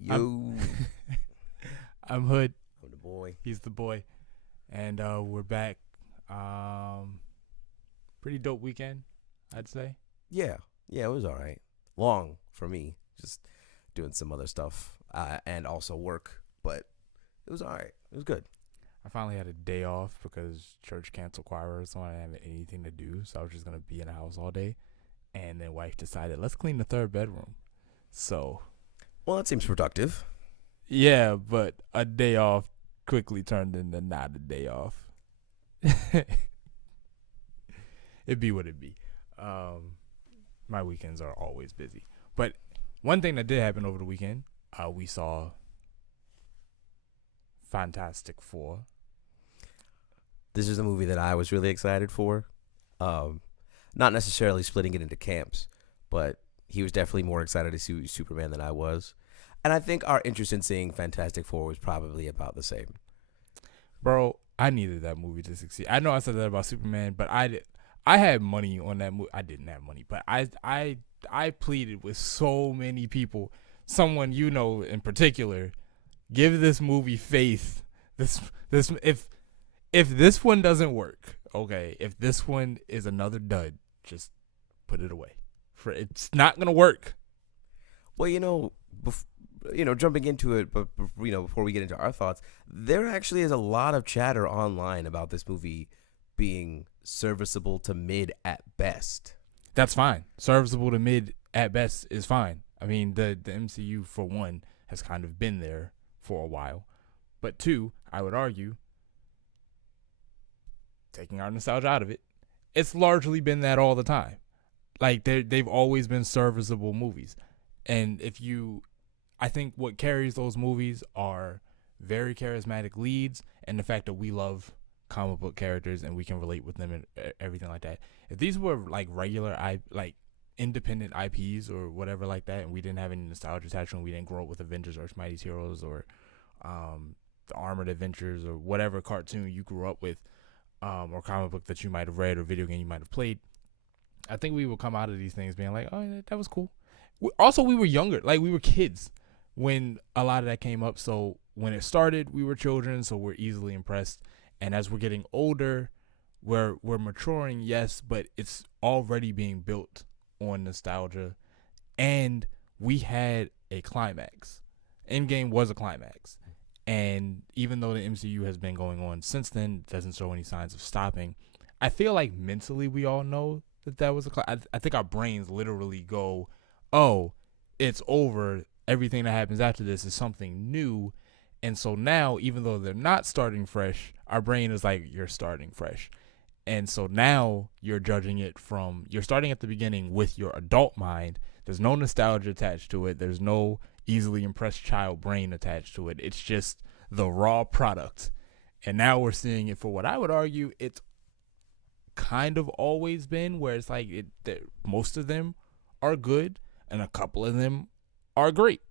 You. I'm Hood. I'm the boy. He's the boy. And we're back. Pretty dope weekend, I'd say. Yeah. Yeah, it was all right. Long for me. Just doing some other stuff and also work. But it was all right. It was good. I finally had a day off because church canceled choir, so I didn't have anything to do. So I was just going to be in the house all day. And then wife decided, let's clean the third bedroom. So, Well, that seems productive. yeah, but a day off quickly turned into not a day off. It be what it be. My weekends are always busy. But one thing that did happen over the weekend, we saw Fantastic Four. This is a movie that I was really excited for. Not necessarily splitting it into camps, but he was definitely more excited to see Superman than I was. And I think our interest in seeing Fantastic Four was probably about the same. Bro, I needed that movie to succeed. I know I said that about Superman, but I had money on that movie. I didn't have money, but I pleaded with so many people, someone you know in particular, give this movie faith. This if this one doesn't work, okay, if this one is another dud, just put it away. For it's not gonna work. Well, jumping into it, but before we get into our thoughts, there actually is a lot of chatter online about this movie being serviceable to mid at best. That's fine. Serviceable to mid at best is fine. I mean, the MCU for one has kind of been there for a while, but two, I would argue, taking our nostalgia out of it, it's largely been that all the time. Like they've always been serviceable movies, and I think what carries those movies are very charismatic leads and the fact that we love comic book characters and we can relate with them and everything like that. If these were like regular independent IPs or whatever like that, and we didn't have any nostalgia attached to them, we didn't grow up with Avengers or Mighty's Heroes or the Armored Adventures or whatever cartoon you grew up with, or comic book that you might have read or video game you might have played, I think we would come out of these things being like, oh, that was cool. Also, we were younger, like we were kids when a lot of that came up. So when it started, we were children, so we're easily impressed. And as we're getting older, we're maturing, yes, but it's already being built on nostalgia. And we had a climax. Endgame was a climax. And even though the MCU has been going on since then, it doesn't show any signs of stopping. I feel like mentally we all know that was I think our brains literally go, oh, it's over. Everything that happens after this is something new. And so now, even though they're not starting fresh, our brain is like, you're starting fresh. And so now you're judging it you're starting at the beginning with your adult mind. There's no nostalgia attached to it. There's no easily impressed child brain attached to it. It's just the raw product. And now we're seeing it for what I would argue it's kind of always been, where it's like most of them are good and a couple of them are great.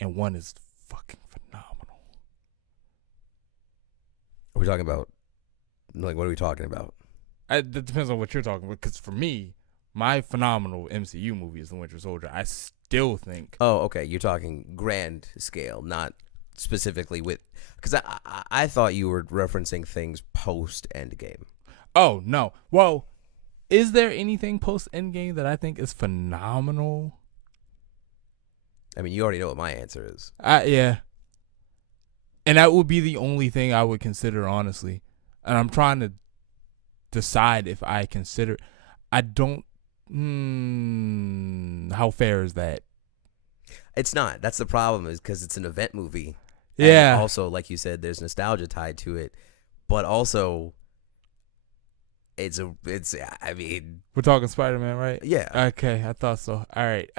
And one is fucking phenomenal. Are we talking about, like, what are we talking about? That depends on what you're talking about, because for me, my phenomenal MCU movie is The Winter Soldier. I still think. Oh, okay. You're talking grand scale, not specifically with, because I thought you were referencing things post Endgame. Oh, no. Well, is there anything post Endgame that I think is phenomenal? I mean, you already know what my answer is. Yeah. And that would be the only thing I would consider, honestly. And I'm trying to decide if I consider. I don't. How fair is that? It's not. That's the problem, is because it's an event movie. Yeah. And also, like you said, there's nostalgia tied to it, but also, I mean, we're talking Spider-Man, right? Yeah. Okay, I thought so. All right.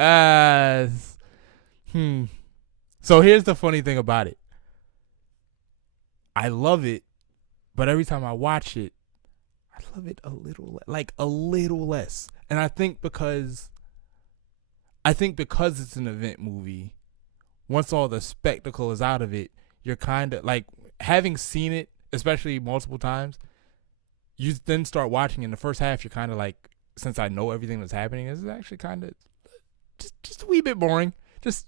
So here's the funny thing about it. I love it, but every time I watch it, I love it a little less. And I think because it's an event movie, once all the spectacle is out of it, you're kind of like, having seen it, especially multiple times, you then start watching in the first half, you're kind of like, since I know everything that's happening, this is actually kind of just a wee bit boring. Just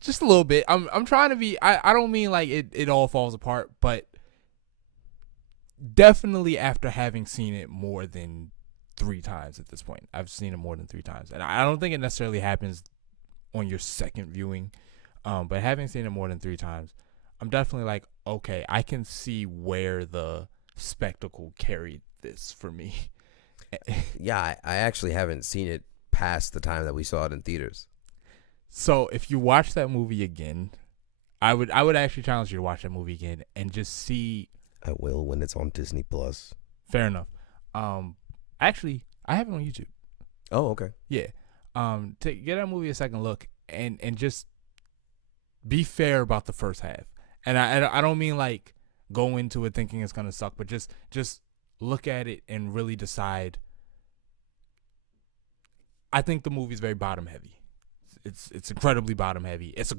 just a little bit. I'm trying to be. I don't mean like it all falls apart, but definitely after having seen it more than 3 times at this point. I've seen it more than 3 times, and I don't think it necessarily happens on your second viewing. But having seen it more than 3 times, I'm definitely like, okay, I can see where the spectacle carried this for me. Yeah, I actually haven't seen it past the time that we saw it in theaters. So if you watch that movie again, I would actually challenge you to watch that movie again and just see. I will when it's on Disney Plus. Fair enough. Actually, I have it on YouTube. Oh, okay. Yeah. To get that movie a second look and just be fair about the first half. And I don't mean like go into it thinking it's gonna suck, but just look at it and really decide. I think the movie's very bottom heavy. It's incredibly bottom heavy. It's a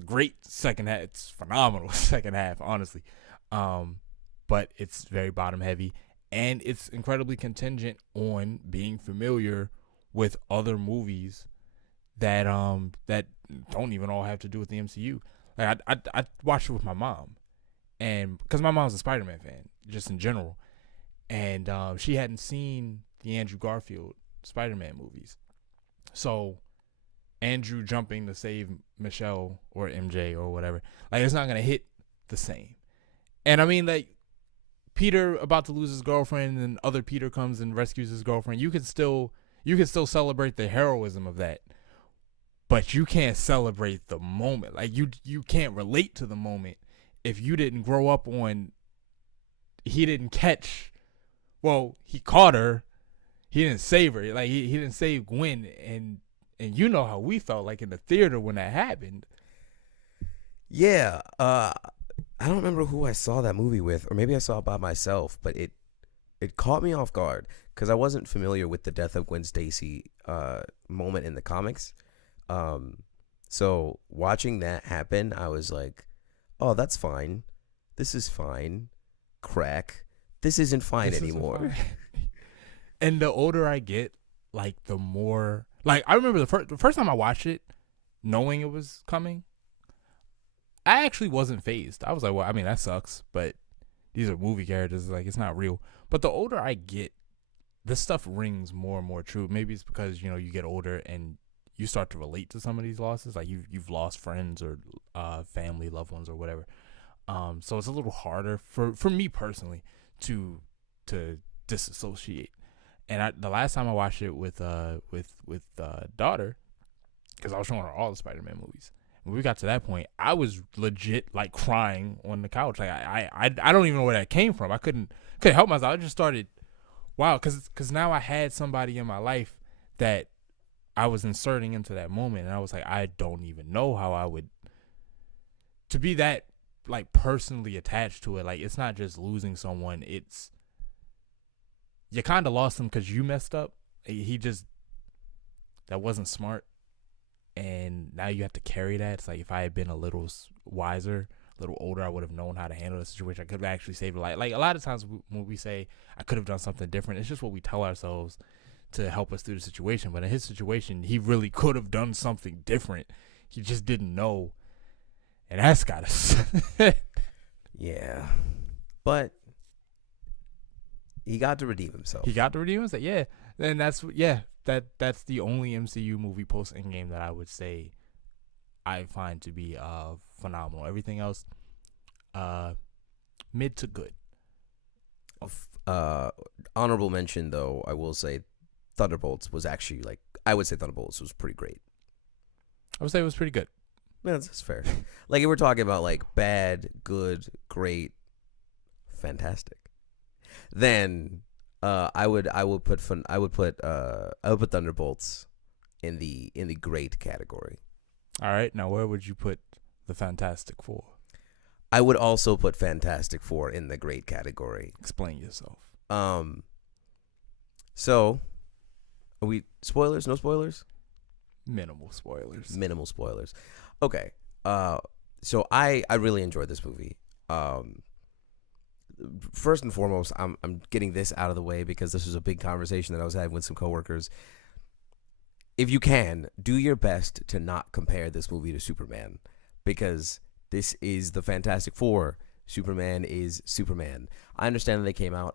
great second half. It's phenomenal second half, honestly. But it's very bottom heavy, and it's incredibly contingent on being familiar with other movies that don't even all have to do with the MCU. Like I watched it with my mom, and because my mom's a Spider-Man fan, just in general, and she hadn't seen the Andrew Garfield Spider-Man movies, so Andrew jumping to save Michelle or MJ or whatever, like it's not gonna hit the same. And I mean, like, Peter about to lose his girlfriend, and other Peter comes and rescues his girlfriend. You can still celebrate the heroism of that, but you can't celebrate the moment. Like you can't relate to the moment if you didn't grow up on. He didn't catch. Well, he caught her. He didn't save her. Like he didn't save Gwen, and you know how we felt like in the theater when that happened. Yeah. I don't remember who I saw that movie with, or maybe I saw it by myself, but it caught me off guard because I wasn't familiar with the death of Gwen Stacy moment in the comics. So watching that happen, I was like, "Oh, that's fine. This is fine. Crack. This isn't fine anymore." And the older I get, like the more, like I remember the first time I watched it, knowing it was coming, I actually wasn't phased. I was like, well, I mean, that sucks, but these are movie characters. Like, it's not real. But the older I get, this stuff rings more and more true. Maybe it's because, you know, you get older and you start to relate to some of these losses. Like, you've lost friends or family, loved ones or whatever. So it's a little harder for me personally to disassociate. And the last time I watched it with daughter, because I was showing her all the Spider-Man movies. When we got to that point, I was legit like crying on the couch. Like I don't even know where that came from. I couldn't help myself. I just started, wow, because now I had somebody in my life that I was inserting into that moment, and I was like, I don't even know how I would to be that like personally attached to it. Like it's not just losing someone; it's you kind of lost him because you messed up. That wasn't smart. And now you have to carry that. It's like if I had been a little wiser, a little older, I would have known how to handle the situation. I could have actually saved a life. Like a lot of times when we say I could have done something different, it's just what we tell ourselves to help us through the situation. But in his situation, he really could have done something different. He just didn't know. And that's got us. Yeah. But he got to redeem himself. Yeah. And that's that's the only MCU movie post Endgame that I would say I find to be phenomenal. Everything else, mid to good. Honorable mention though, I will say Thunderbolts was actually I would say Thunderbolts was pretty great. I would say it was pretty good. Yeah, that's fair. Like if we're talking about like bad, good, great, fantastic, then I would put Thunderbolts in the great category. All right, now where would you put the Fantastic Four? I would also put Fantastic Four in the great category. Explain yourself. So, are we spoilers? No spoilers? Minimal spoilers. Minimal spoilers. Okay. So I really enjoyed this movie. First and foremost, I'm getting this out of the way because this was a big conversation that I was having with some coworkers. if you can, do your best to not compare this movie to Superman, because this is the Fantastic Four. Superman is Superman. I understand that they came out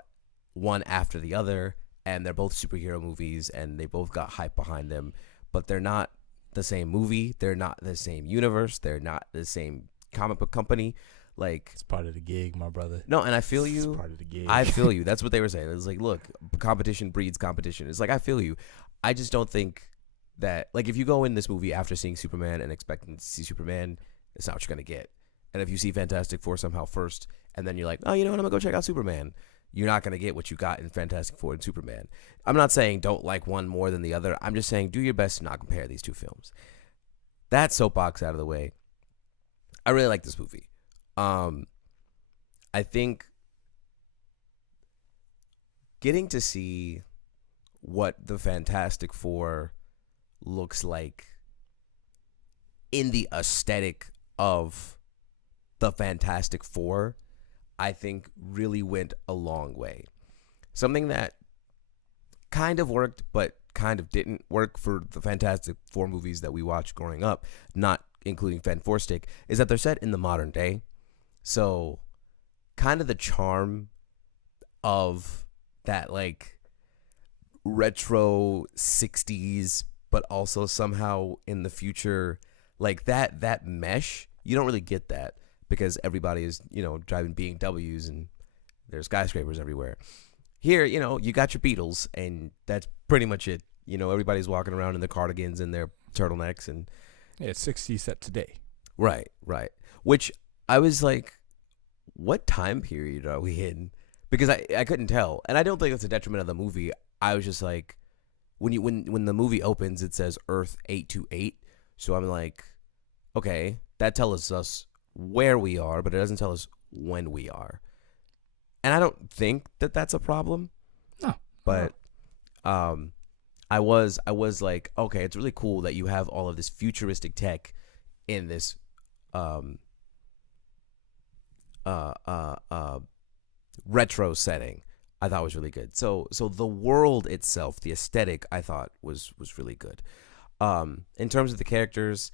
one after the other, and they're both superhero movies, and they both got hype behind them, but they're not the same movie. They're not the same universe. They're not the same comic book company. Like, It's part of the gig, my brother. no, and I feel It's you. part of the gig. I feel you. That's what they were saying. It's like, look, competition breeds competition. It's like, I feel you. I just don't think that, like, if you go in this movie after seeing Superman and expecting to see Superman, it's not what you're going to get. And if you see Fantastic Four somehow first, and then you're like, oh, you know what, I'm going to go check out Superman, you're not going to get what you got in Fantastic Four and Superman. I'm not saying don't like one more than the other. I'm just saying do your best to not compare these two films. That soapbox out of the way. I really like this movie. I think getting to see what the Fantastic Four looks like in the aesthetic of the Fantastic Four, I think really went a long way. Something that kind of worked, but kind of didn't work for the Fantastic Four movies that we watched growing up, not including Fan Four Stick, is that they're set in the modern day. So, kind of the charm of that, like, retro 60s, but also somehow in the future, like that mesh, you don't really get that because everybody is, driving BMWs and there's skyscrapers everywhere. Here, you got your Beatles, and that's pretty much it. Everybody's walking around in their cardigans and their turtlenecks, and Yeah, it's 60 set today. right. Which I was like, what time period are we in? Because I couldn't tell, and I don't think that's a detriment of the movie. I was just like, when the movie opens, it says Earth 828, so I'm like, okay, that tells us where we are, but it doesn't tell us when we are. And I don't think that that's a problem. No. But I was like, okay, it's really cool that you have all of this futuristic tech in this retro setting. I thought was really good. So the world itself, the aesthetic, I thought was really good. In terms of the characters,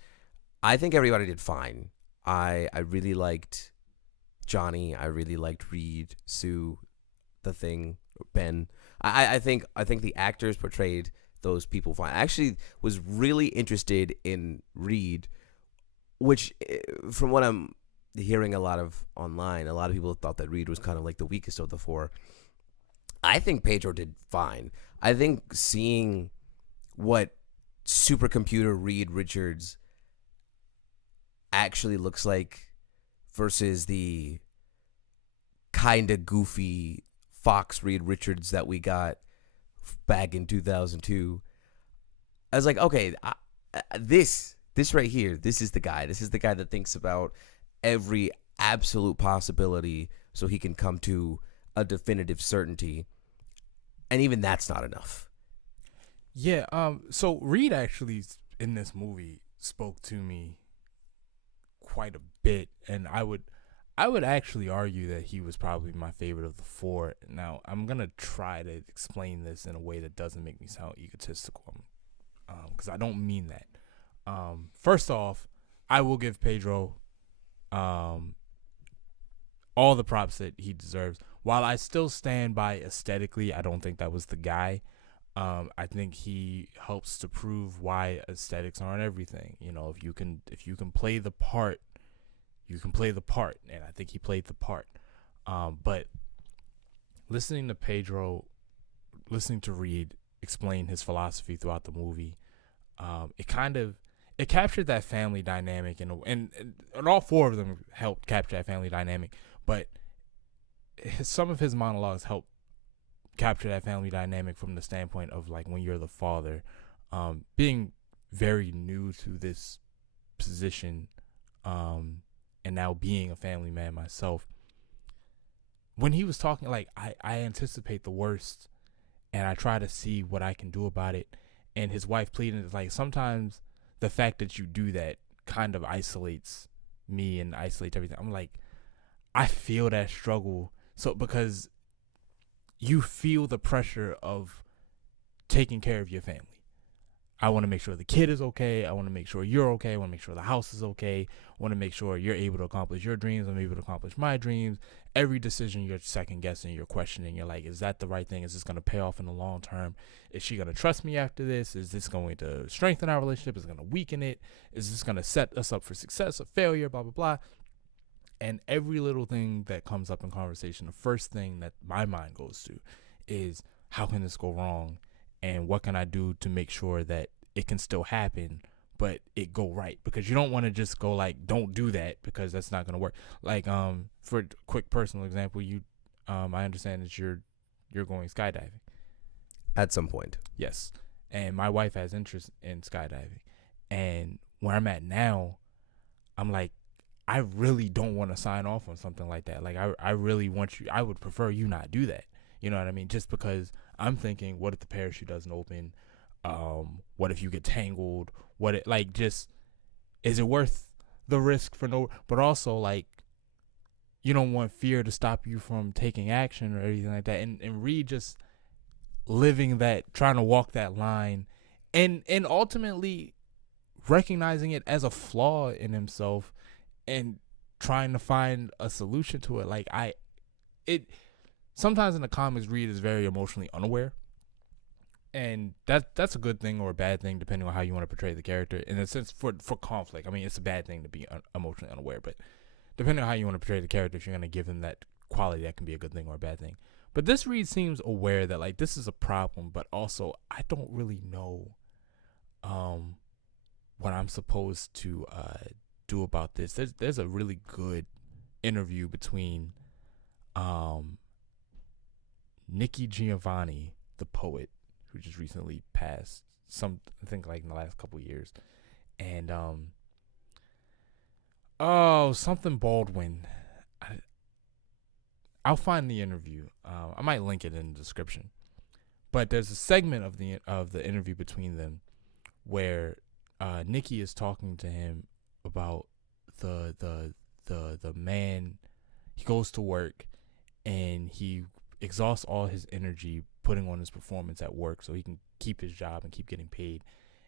I think everybody did fine. I really liked Johnny. I really liked Reed, Sue, the Thing, Ben. I think the actors portrayed those people fine. I actually was really interested in Reed, which, from what I'm hearing a lot of online, a lot of people thought that Reed was kind of like the weakest of the four. I think Pedro did fine. I think seeing what supercomputer Reed Richards actually looks like versus the kind of goofy Fox Reed Richards that we got back in 2002, I was like, okay, this right here, this is the guy. This is the guy that thinks about every absolute possibility so he can come to a definitive certainty. And even that's not enough. Yeah, so Reed actually in this movie spoke to me quite a bit, and I would actually argue that he was probably my favorite of the four. Now, I'm going to try to explain this in a way that doesn't make me sound egotistical, because I don't mean that. First off, I will give Pedro all the props that he deserves. While I still stand by aesthetically, I don't think that was the guy. I think he helps to prove why aesthetics aren't everything. If you can play the part, you can play the part, and I think he played the part. But listening to Reed explain his philosophy throughout the movie, it captured that family dynamic, and all four of them helped capture that family dynamic. But some of his monologues help capture that family dynamic from the standpoint of, like, when you're the father, being very new to this position, and now being a family man myself. When he was talking, like, I anticipate the worst and I try to see what I can do about it. And his wife pleading is like, sometimes the fact that you do that kind of isolates me and isolates everything. I'm like, I feel that struggle. So, because you feel the pressure of taking care of your family. I want to make sure the kid is okay. I want to make sure you're okay. I want to make sure the house is okay. I want to make sure you're able to accomplish your dreams. I'm able to accomplish my dreams. Every decision you're second guessing, you're questioning. You're like, is that the right thing? Is this going to pay off in the long term? Is she going to trust me after this? Is this going to strengthen our relationship? Is it going to weaken it? Is this going to set us up for success or failure? Blah, blah, blah. And every little thing that comes up in conversation, the first thing that my mind goes to is, how can this go wrong? And what can I do to make sure that it can still happen, but it go right? Because you don't want to just go like, don't do that, because that's not going to work. Like, for a quick personal example, I understand that you're going skydiving. At some point. Yes. And my wife has interest in skydiving. And where I'm at now, I'm like, I really don't want to sign off on something like that. Like, I really want you, I would prefer you not do that. You know what I mean? Just because I'm thinking, what if the parachute doesn't open? What if you get tangled? Is it worth the risk for no? But also, like, you don't want fear to stop you from taking action or anything like that. And Reed just living that, trying to walk that line, and ultimately recognizing it as a flaw in himself and trying to find a solution to it. Sometimes in the comics, Reed is very emotionally unaware, and that's a good thing or a bad thing depending on how you want to portray the character. In a sense, for conflict, I mean, it's a bad thing to be emotionally unaware, but depending on how you want to portray the character, if you're going to give him that quality, that can be a good thing or a bad thing. But this Reed seems aware that, like, this is a problem, but also I don't really know what I'm supposed to do about this. There's a really good interview between Nikki Giovanni, the poet, who just recently passed, I think like in the last couple of years, and something Baldwin. I'll find the interview. I might link it in the description. But there's a segment of the interview between them where Nikki is talking to him about the man. He goes to work and he exhausts all his energy putting on his performance at work so he can keep his job and keep getting paid.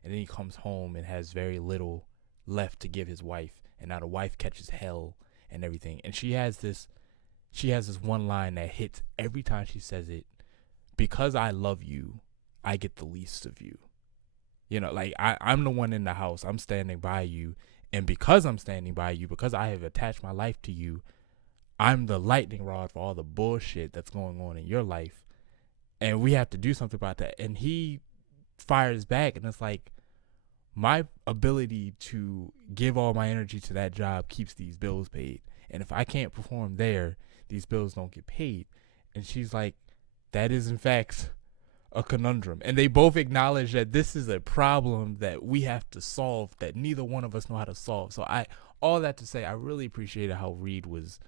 And then he comes home and has very little left to give his wife. And now the wife catches hell and everything. And she has this one line that hits every time she says it. Because I love you, I get the least of you. You know, like, I'm the one in the house. I'm standing by you. And because I'm standing by you, because I have attached my life to you, I'm the lightning rod for all the bullshit that's going on in your life. And we have to do something about that. And he fires back, and it's like, my ability to give all my energy to that job keeps these bills paid. And if I can't perform there, these bills don't get paid. And she's like, that is in fact a conundrum. And they both acknowledge that this is a problem that we have to solve, that neither one of us know how to solve. So all that to say, I really appreciated how Reed was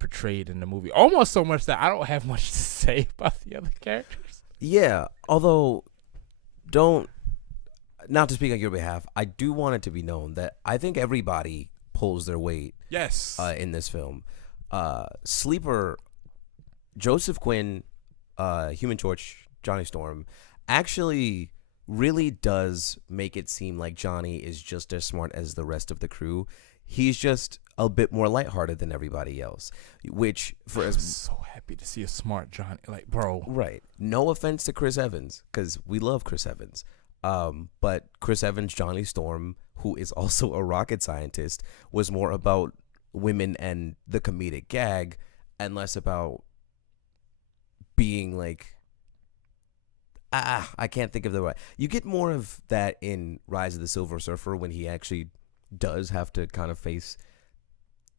portrayed in the movie, almost so much that I don't have much to say about the other characters. Yeah, although not to speak on your behalf, I do want it to be known that I think everybody pulls their weight. Yes. In this film, Sleeper, Joseph Quinn, Human Torch, Johnny Storm, actually really does make it seem like Johnny is just as smart as the rest of the crew. He's just a bit more lighthearted than everybody else, which I'm so happy to see a smart Johnny, like, bro. Right. No offense to Chris Evans, because we love Chris Evans. But Chris Evans, Johnny Storm, who is also a rocket scientist, was more about women and the comedic gag and less about being like, I can't think of the right. You get more of that in Rise of the Silver Surfer when he actually does have to kind of face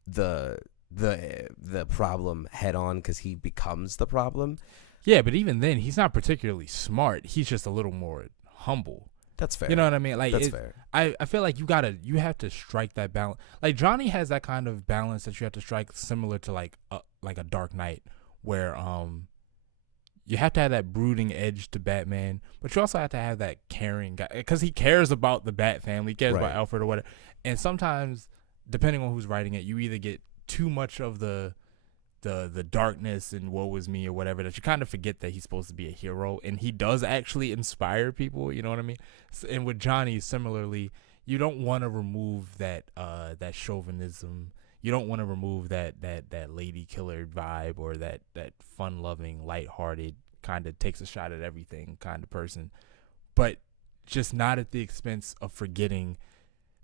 the problem head on because he becomes the problem. Yeah, but even then, he's not particularly smart. He's just a little more humble. That's fair. You know what I mean? Like, that's fair. I feel like you have to strike that balance. Like, Johnny has that kind of balance that you have to strike, similar to like a Dark Knight, where you have to have that brooding edge to Batman, but you also have to have that caring guy, because he cares about the Bat family, he cares about Alfred or whatever. And sometimes, depending on who's writing it, you either get too much of the the darkness and woe is me or whatever, that you kind of forget that he's supposed to be a hero, and he does actually inspire people. You know what I mean? And with Johnny, similarly, you don't want to remove that that chauvinism. You don't want to remove that lady killer vibe, or that fun loving, lighthearted, kind of takes a shot at everything kind of person, but just not at the expense of forgetting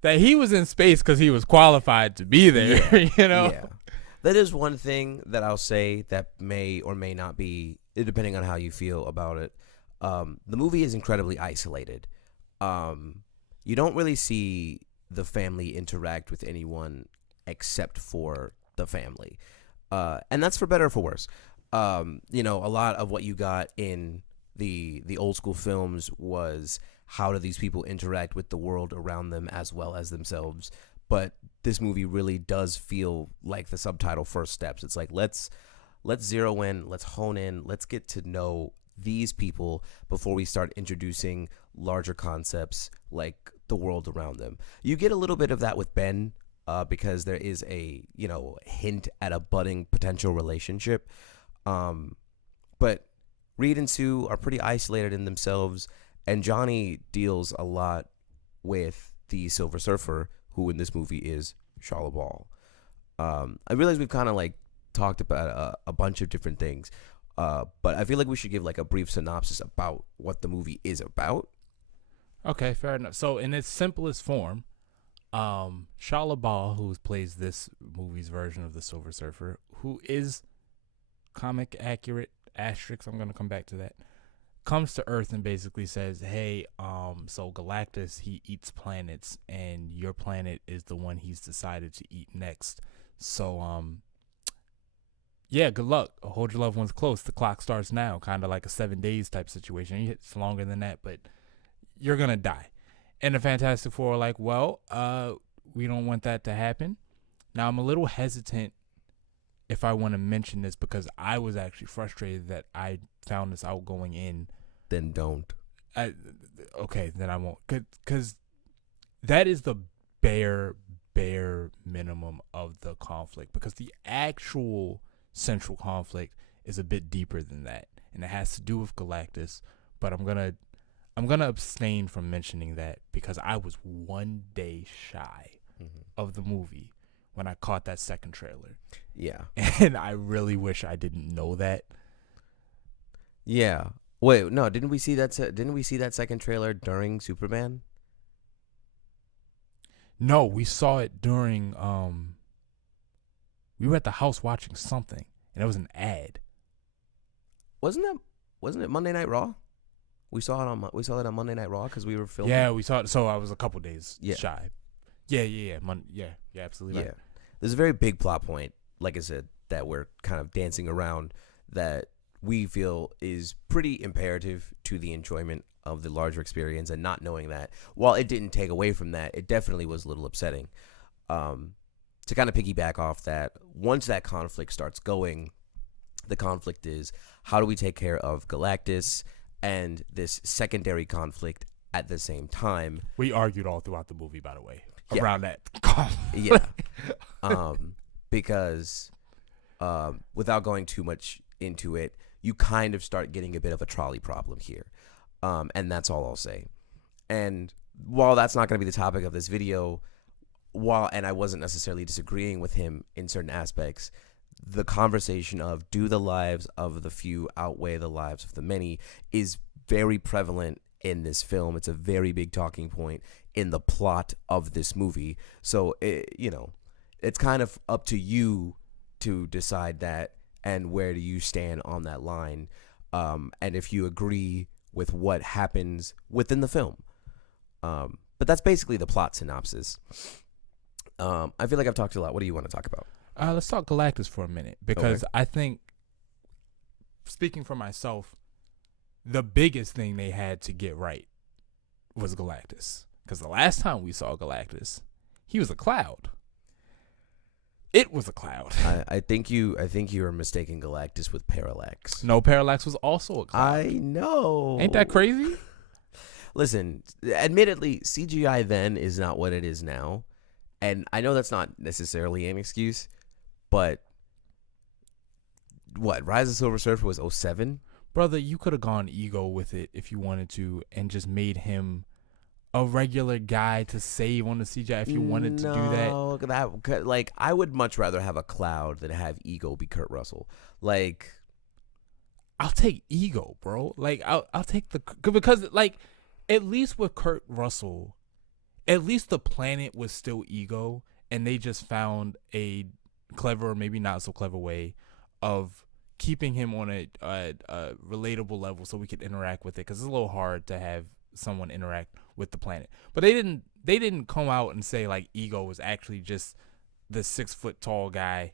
that he was in space because he was qualified to be there. Yeah. You know? Yeah. That is one thing that I'll say that may or may not be, depending on how you feel about it. The movie is incredibly isolated. You don't really see the family interact with anyone except for the family. And that's for better or for worse. You know, a lot of what you got in the old school films was how do these people interact with the world around them as well as themselves. But this movie really does feel like the subtitle first steps. It's like let's zero in, let's hone in, let's get to know these people before we start introducing larger concepts like the world around them. You get a little bit of that with Ben, because there is a hint at a budding potential relationship. But Reed and Sue are pretty isolated in themselves, and Johnny deals a lot with the Silver Surfer, who in this movie is Shia LaBeouf. I realize we've kind of like talked about a bunch of different things, but I feel like we should give like a brief synopsis about what the movie is about. Okay, fair enough. So in its simplest form, Shia LaBeouf, who plays this movie's version of the Silver Surfer, who is comic accurate, asterisk, I'm going to come back to that, comes to Earth and basically says, hey, so Galactus, he eats planets, and your planet is the one he's decided to eat next. So, yeah, good luck. Hold your loved ones close. The clock starts now, kind of like a 7 days type situation. It's longer than that, but you're going to die. And the Fantastic Four are like, well, we don't want that to happen. Now, I'm a little hesitant if I want to mention this because I was actually frustrated that I found this out going in. Then don't. Okay, then I won't. Because that is the bare minimum of the conflict. Because the actual central conflict is a bit deeper than that. And it has to do with Galactus. But I'm gonna abstain from mentioning that because I was 1 day shy of the movie when I caught that second trailer. Yeah. And I really wish I didn't know that. Yeah. Wait, no, didn't we see that second trailer during Superman? No, we saw it during we were at the house watching something and it was an ad. Wasn't it Monday Night Raw? We saw it on Monday Night Raw because we were filming. Yeah, we saw it. So I was a couple days Yeah. shy. Yeah. Absolutely. Yeah. Right. There's a very big plot point, like I said, that we're kind of dancing around that we feel is pretty imperative to the enjoyment of the larger experience, and not knowing that, while it didn't take away from that, it definitely was a little upsetting. To kind of piggyback off that, once that conflict starts going, the conflict is how do we take care of Galactus and this secondary conflict at the same time. We argued all throughout the movie, by the way, Yeah. around that. Yeah. Because without going too much into it, you kind of start getting a bit of a trolley problem here. And that's all I'll say. And while that's not going to be the topic of this video, and I wasn't necessarily disagreeing with him in certain aspects, the conversation of do the lives of the few outweigh the lives of the many is very prevalent in this film. It's a very big talking point in the plot of this movie. So, it's kind of up to you to decide that, and where do you stand on that line, and if you agree with what happens within the film. But that's basically the plot synopsis. I feel like I've talked a lot. What do you want to talk about? Let's talk Galactus for a minute, because Okay. I think, speaking for myself, the biggest thing they had to get right was Galactus. Because the last time we saw Galactus, he was a cloud. It was a cloud. I think you are mistaking Galactus with Parallax. No, Parallax was also a cloud. I know. Ain't that crazy? Listen, admittedly, CGI then is not what it is now. And I know that's not necessarily an excuse, but what, Rise of the Silver Surfer was '07. Brother, you could have gone ego with it if you wanted to and just made him a regular guy to save on the CGI if you wanted to do that. No, that like I would much rather have a Cloud than have Ego be Kurt Russell. Like, I'll take ego, bro. Like I'll take the because like at least with Kurt Russell, at least the planet was still ego, and they just found a clever, or maybe not so clever way of keeping him on a relatable level so we could interact with it, because it's a little hard to have someone interact with the planet. But they didn't come out and say like ego was actually just the 6 foot tall guy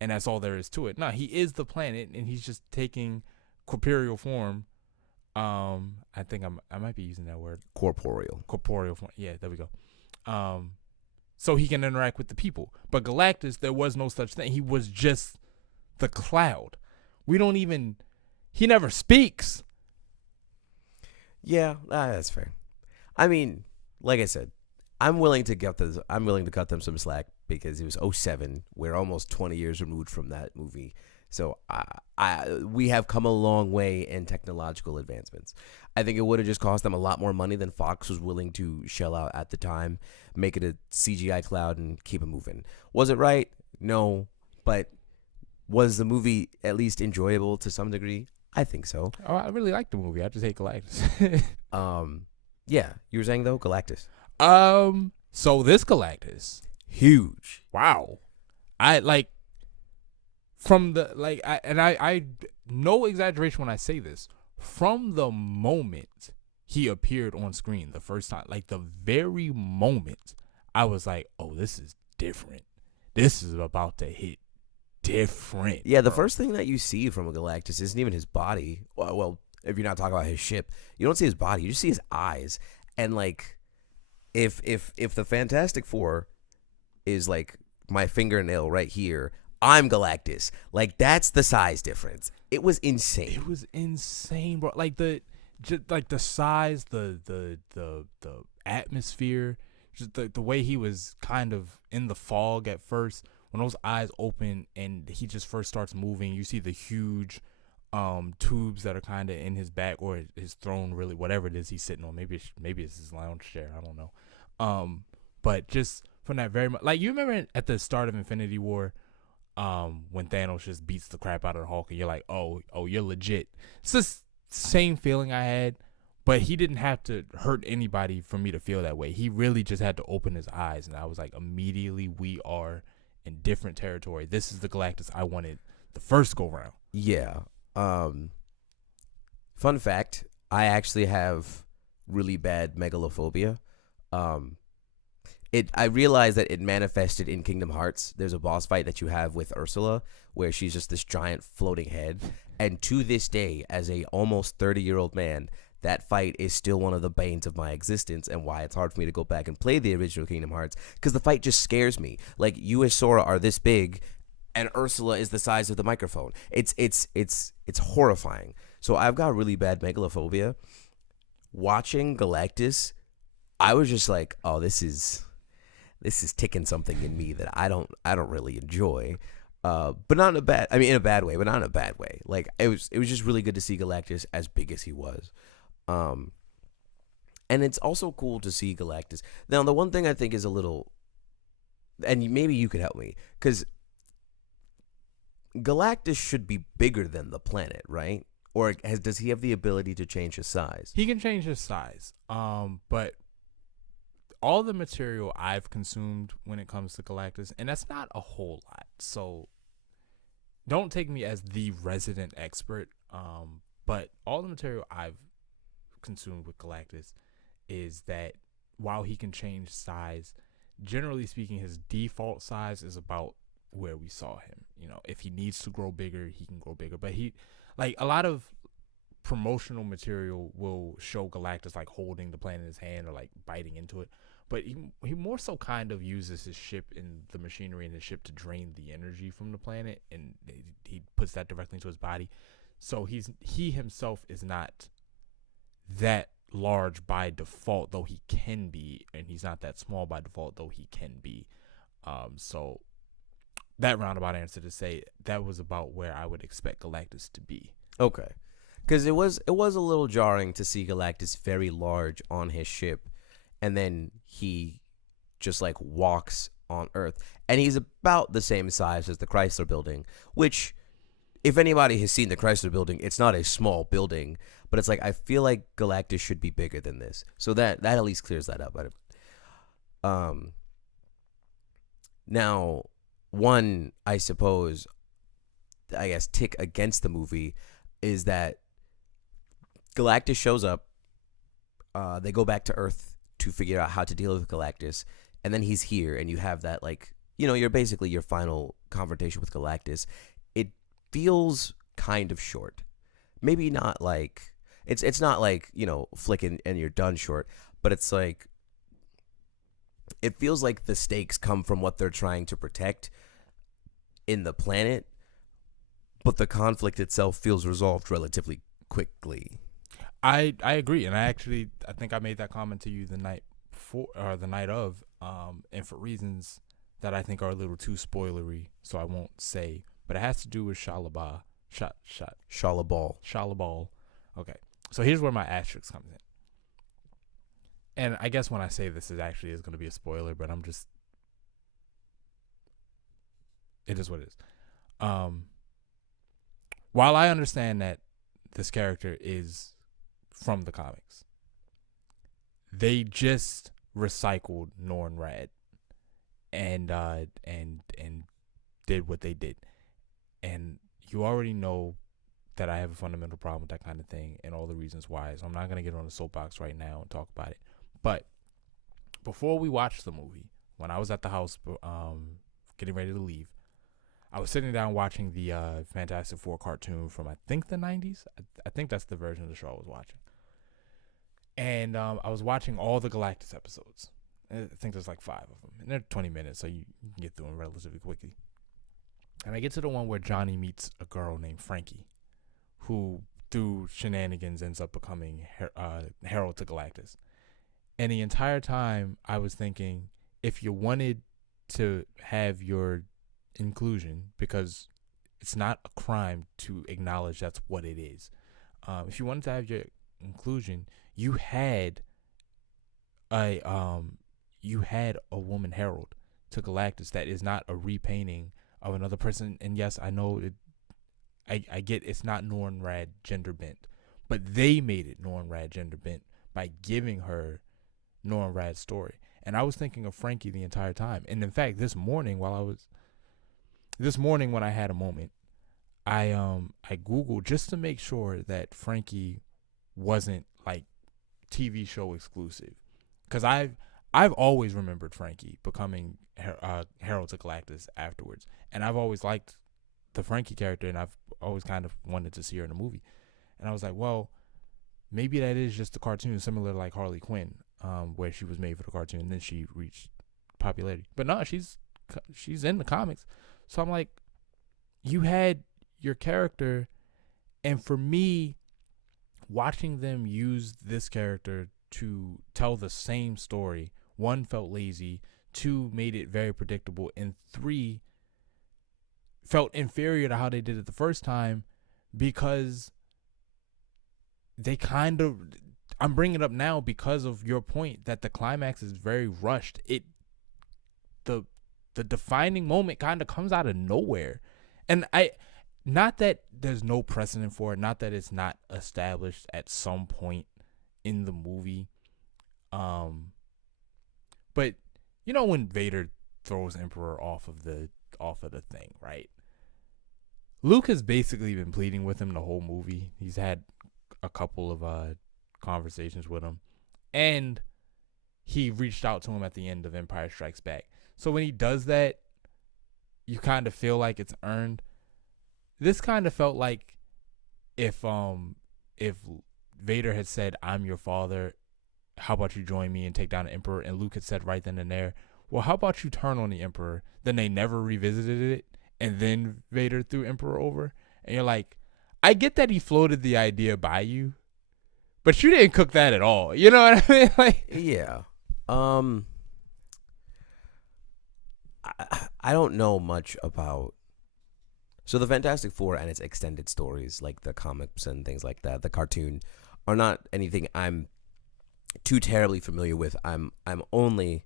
and that's all there is to it. No, he is the planet and he's just taking corporeal form. I think I might be using that word. corporeal. Corporeal form. Yeah, there we go. So he can interact with the people. But Galactus, there was no such thing. He was just the Cloud. He never speaks. Yeah, that's fair. I mean, like I said, I'm willing to cut them some slack because it was '07. We're almost 20 years removed from that movie. So we have come a long way in technological advancements. I think it would have just cost them a lot more money than Fox was willing to shell out at the time. Make it a CGI Cloud and keep it moving. Was it right? No. But was the movie at least enjoyable to some degree? I think so. Oh, I really like the movie. I just hate Galactus. Yeah. You were saying though, Galactus. So this Galactus, Huge. wow. I like from the I no exaggeration when I say this. From the moment he appeared on screen the first time, like the very moment, I was like, "Oh, this is different. This is about to hit different." Yeah, the bro. first thing that you see from a Galactus isn't even his body. Well, if you're not talking about his ship, you don't see his body. You just see his eyes. And like, if the Fantastic Four is like my fingernail right here, I'm Galactus. Like that's the size difference. It was insane. It was insane, bro. Like the size, the atmosphere, just the way he was kind of in the fog at first. When those eyes open and he just first starts moving, you see the huge tubes that are kind of in his back or his throne, really, whatever it is he's sitting on. Maybe it's his lounge chair. I don't know. But just from that very much, like you remember at the start of Infinity War, when Thanos just beats the crap out of the Hulk, and you're like, oh, you're legit. It's the same feeling I had, but he didn't have to hurt anybody for me to feel that way. He really just had to open his eyes, and I was like, immediately we are in different territory. This is the Galactus I wanted the first go round. Yeah. Fun fact, I actually have really bad megalophobia. I realized that it manifested in Kingdom Hearts. There's a boss fight that you have with Ursula where she's just this giant floating head. And to this day, as a almost 30-year-old man, that fight is still one of the banes of my existence and why it's hard for me to go back and play the original Kingdom Hearts, because the fight just scares me. Like, you and Sora are this big and Ursula is the size of the microphone. It's horrifying. So I've got really bad megalophobia. Watching Galactus, I was just like, oh, this is ticking something in me that I don't really enjoy. But not in a bad, in a bad way, but not in a bad way. Like it was just really good to see Galactus as big as he was. And it's also cool to see Galactus. Now, the one thing I think is a little, and maybe you could help me, because Galactus should be bigger than the planet, right? Or does he have the ability to change his size? He can change his size. But all the material I've consumed when it comes to Galactus, and that's not a whole lot, so don't take me as the resident expert. But all the material I've consumed with Galactus is that while he can change size, generally speaking, his default size is about where we saw him. You know, if he needs to grow bigger, he can grow bigger. But he, like, a lot of promotional material will show Galactus like holding the planet in his hand or like biting into it. But he more so kind of uses his ship and the machinery in his ship to drain the energy from the planet, and he puts that directly into his body. So he himself is not that large by default, though he can be, and he's not that small by default, though he can be. So that roundabout answer to say that was about where I would expect Galactus to be. Okay. Because it was a little jarring to see Galactus very large on his ship, and then he just like walks on Earth, and he's about the same size as the Chrysler Building. Which, if anybody has seen the Chrysler Building, it's not a small building, but it's like I feel like Galactus should be bigger than this. So that at least clears that up. Um, now, one I suppose, I guess, tick against the movie is that Galactus shows up. They go back to Earth to figure out how to deal with Galactus, and then he's here, and you have that like you're basically your final confrontation with Galactus. It feels kind of short. Maybe not like it's not like flick and you're done short, but it's like it feels like the stakes come from what they're trying to protect in the planet, but the conflict itself feels resolved relatively quickly. I agree, and I think I made that comment to you the night before or the night of, and for reasons that I think are a little too spoilery, so I won't say. But it has to do with Shalabah. Shalabal. Okay, so here's where my asterisk comes in. And I guess when I say this is going to be a spoiler, but it is what it is. While I understand that this character is from the comics, they just recycled Norn Rad and did what they did. And you already know that I have a fundamental problem with that kind of thing and all the reasons why. So I'm not going to get on the soapbox right now and talk about it. But before we watched the movie, when I was at the house getting ready to leave, I was sitting down watching the Fantastic Four cartoon from, I think, the 90s. I think that's the version of the show I was watching. And I was watching all the Galactus episodes. I think there's like 5 of them. And they're 20 minutes, so you can get through them relatively quickly. And I get to the one where Johnny meets a girl named Frankie, who, through shenanigans, ends up becoming Herald to Galactus. And the entire time, I was thinking, if you wanted to have your inclusion, because it's not a crime to acknowledge that's what it is. If you wanted to have your inclusion, you had a woman herald to Galactus that is not a repainting of another person. And yes, I know I get it's not Norn Rad gender bent, but they made it Norn Rad gender bent by giving her Norn Rad's story. And I was thinking of Frankie the entire time. And in fact, this morning when I had a moment, I Googled just to make sure that Frankie wasn't like TV show exclusive, because I've always remembered Frankie becoming Herald to Galactus afterwards, and I've always liked the Frankie character, and I've always kind of wanted to see her in a movie. And I was like, well, maybe that is just the cartoon, similar to like Harley Quinn, where she was made for the cartoon and then she reached popularity. But no, she's in the comics. So I'm like, you had your character, and for me, watching them use this character to tell the same story, 1, felt lazy, 2, made it very predictable, and 3, felt inferior to how they did it the first time, because they kind of, I'm bringing it up now because of your point that the climax is very rushed. The defining moment kind of comes out of nowhere. And not that there's no precedent for it, not that it's not established at some point in the movie. But when Vader throws Emperor off of the thing, right? Luke has basically been pleading with him the whole movie. He's had a couple of conversations with him, and he reached out to him at the end of Empire Strikes Back. So when he does that, you kind of feel like it's earned. This kind of felt like if Vader had said, "I'm your father, how about you join me and take down the Emperor?" And Luke had said right then and there, "Well, how about you turn on the Emperor?" Then they never revisited it, and then Vader threw Emperor over. And you're like, I get that he floated the idea by you, but you didn't cook that at all. You know what I mean? Like, Yeah. I don't know much about. So the Fantastic Four and its extended stories, like the comics and things like that, the cartoon, are not anything I'm too terribly familiar with. I'm only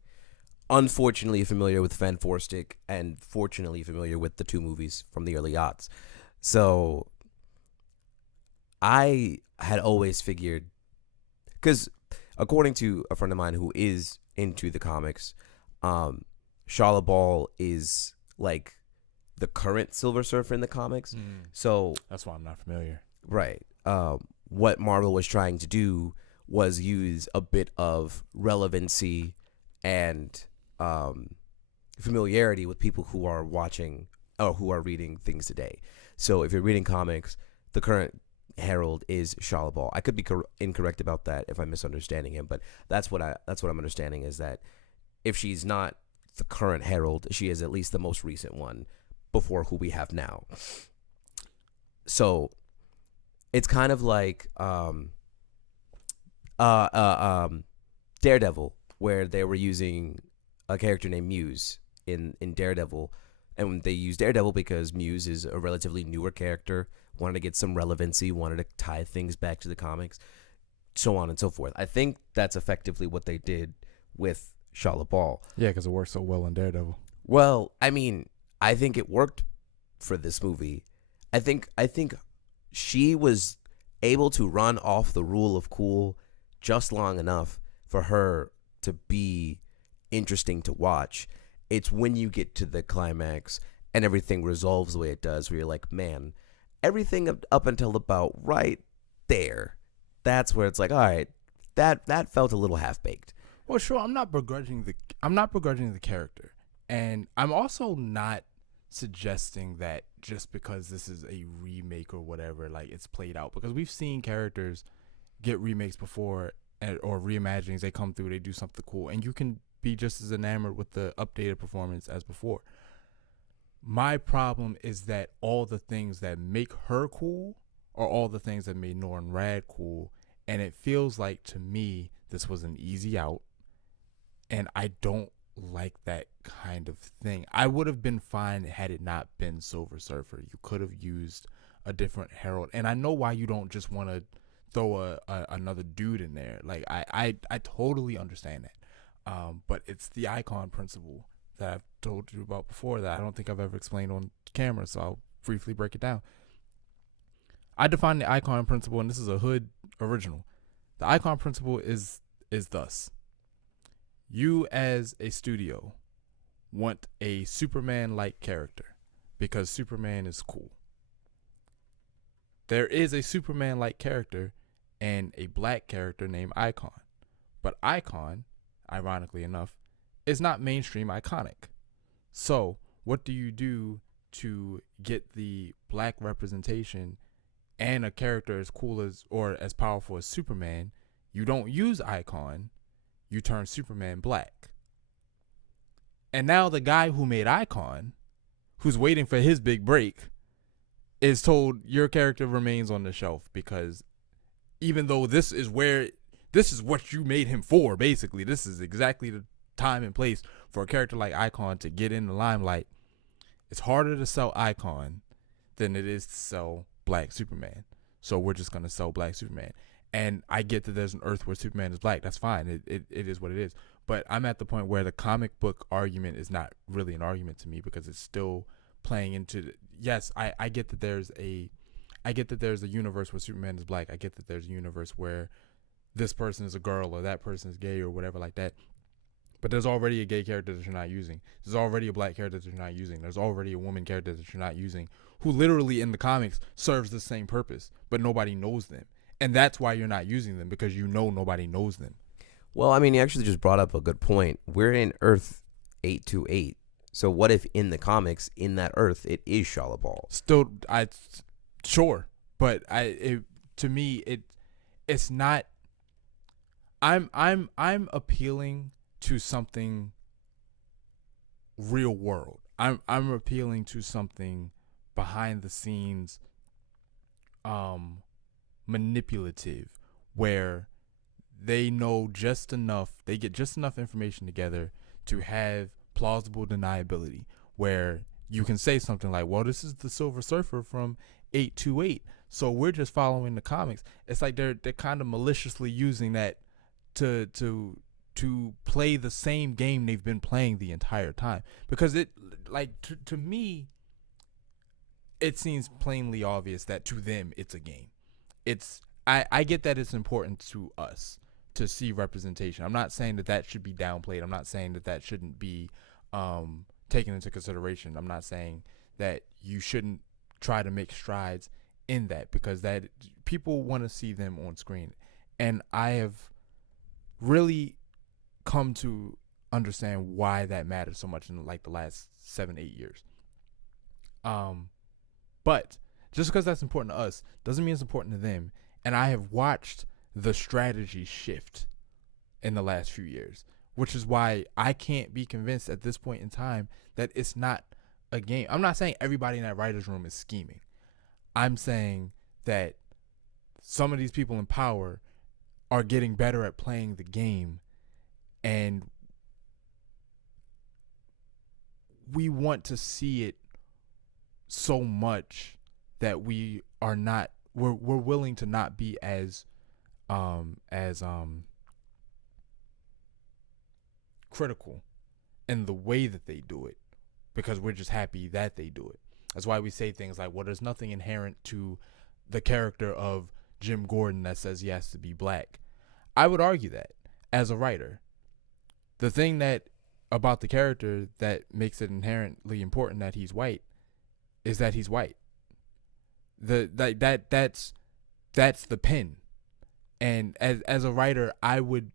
unfortunately familiar with Fan Four Stick and fortunately familiar with the two movies from the early aughts. So I had always figured, because according to a friend of mine who is into the comics, Shala Ball is like the current Silver Surfer in the comics. So That's why I'm not familiar. right, what Marvel was trying to do was use a bit of relevancy and familiarity with people who are watching or who are reading things today. So if you're reading comics, the current Herald is Shala Ball. I could be incorrect about that if I'm misunderstanding him, but that's what I'm understanding, is that if she's not the current Herald, she is at least the most recent one before who we have now. So it's kind of like Daredevil, where they were using a character named Muse in Daredevil, and they used Daredevil because Muse is a relatively newer character, wanted to get some relevancy, wanted to tie things back to the comics, so on and so forth. I think that's effectively what they did with Shala Ball. Yeah, because it worked so well in Daredevil. Well, I mean, I think it worked for this movie. I think she was able to run off the rule of cool just long enough for her to be interesting to watch. It's when you get to the climax and everything resolves the way it does, where you're like, man, everything up until about right there, that's where it's like, all right, that felt a little half baked. Well, sure, I'm not begrudging the character, and I'm also not suggesting that just because this is a remake or whatever, like it's played out, because we've seen characters get remakes before, or reimaginings. They come through, they do something cool, and you can be just as enamored with the updated performance as before. My problem is that all the things that make her cool are all the things that made Norrin Rad cool, and it feels like to me this was an easy out, and I don't like that kind of thing. I would have been fine had it not been Silver Surfer. You could have used a different Herald, and I know why you don't just want to throw another dude in there. Like I totally understand that, but it's the icon principle that I've told you about before that I don't think I've ever explained on camera, so I'll briefly break it down. I define the icon principle, and this is a Hood original. The icon principle is thus: you as a studio want a Superman-like character because Superman is cool. There is a Superman-like character and a black character named Icon, but Icon, ironically enough, is not mainstream iconic. So what do you do to get the black representation and a character as cool as or as powerful as Superman? You don't use Icon, you turn Superman black. And now the guy who made Icon, who's waiting for his big break, is told your character remains on the shelf, because even though this is what you made him for, basically, this is exactly the time and place for a character like Icon to get in the limelight. It's harder to sell Icon than it is to sell Black Superman. So we're just going to sell Black Superman. And I get that there's an Earth where Superman is black. That's fine. It is what it is. But I'm at the point where the comic book argument is not really an argument to me, because it's still playing into yes, I get that there's a universe where Superman is black. I get that there's a universe where this person is a girl or that person is gay or whatever like that. But there's already a gay character that you're not using. There's already a black character that you're not using. There's already a woman character that you're not using, who literally in the comics serves the same purpose, but nobody knows them. And that's why you're not using them, because you know nobody knows them. Well, I mean, you actually just brought up a good point. We're in Earth 828. So what if in the comics, in that Earth, it is Shala Ball? Still, sure, but to me, it's not. I'm appealing to something real world. I'm appealing to something behind the scenes, manipulative, where they know just enough, they get just enough information together to have plausible deniability, where you can say something like, well, this is the Silver Surfer from 828, so we're just following the comics. It's like they're kind of maliciously using that to play the same game they've been playing the entire time. Because it, like, to me, it seems plainly obvious that to them it's a game. I get that it's important to us to see representation. I'm not saying that should be downplayed. I'm not saying that shouldn't be taken into consideration. I'm not saying that you shouldn't try to make strides in that, because that people want to see them on screen. And I have really come to understand why that matters so much in like the last 7-8 years. But just because that's important to us doesn't mean it's important to them. And I have watched the strategy shift in the last few years, which is why I can't be convinced at this point in time that it's not a game. I'm not saying everybody in that writer's room is scheming. I'm saying that some of these people in power are getting better at playing the game, and we want to see it so much that we're willing to not be as critical in the way that they do it, because we're just happy that they do it. That's why we say things like, well, there's nothing inherent to the character of Jim Gordon that says he has to be black. I would argue that as a writer, the thing that about the character that makes it inherently important that he's white is that he's white. That's the pin. And as a writer, I would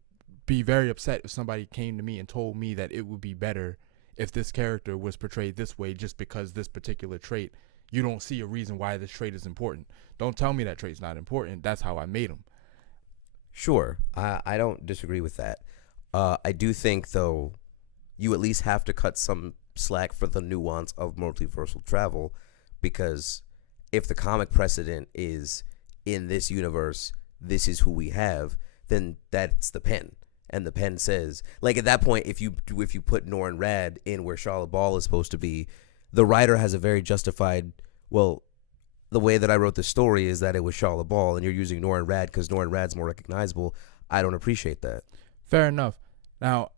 be very upset if somebody came to me and told me that it would be better if this character was portrayed this way just because this particular trait, you don't see a reason why this trait is important. Don't tell me that trait's not important. That's how I made him. Sure, I don't disagree with that. I do think, though, you at least have to cut some slack for the nuance of multiversal travel, because if the comic precedent is in this universe, this is who we have, then that's the pen. And the pen says, like, at that point, if you put Norrin Rad in where Charlotte Ball is supposed to be, the writer has a very justified, well, the way that I wrote the story is that it was Charlotte Ball, and you're using Norrin Rad because Norrin Rad's more recognizable. I don't appreciate that. Fair enough. Now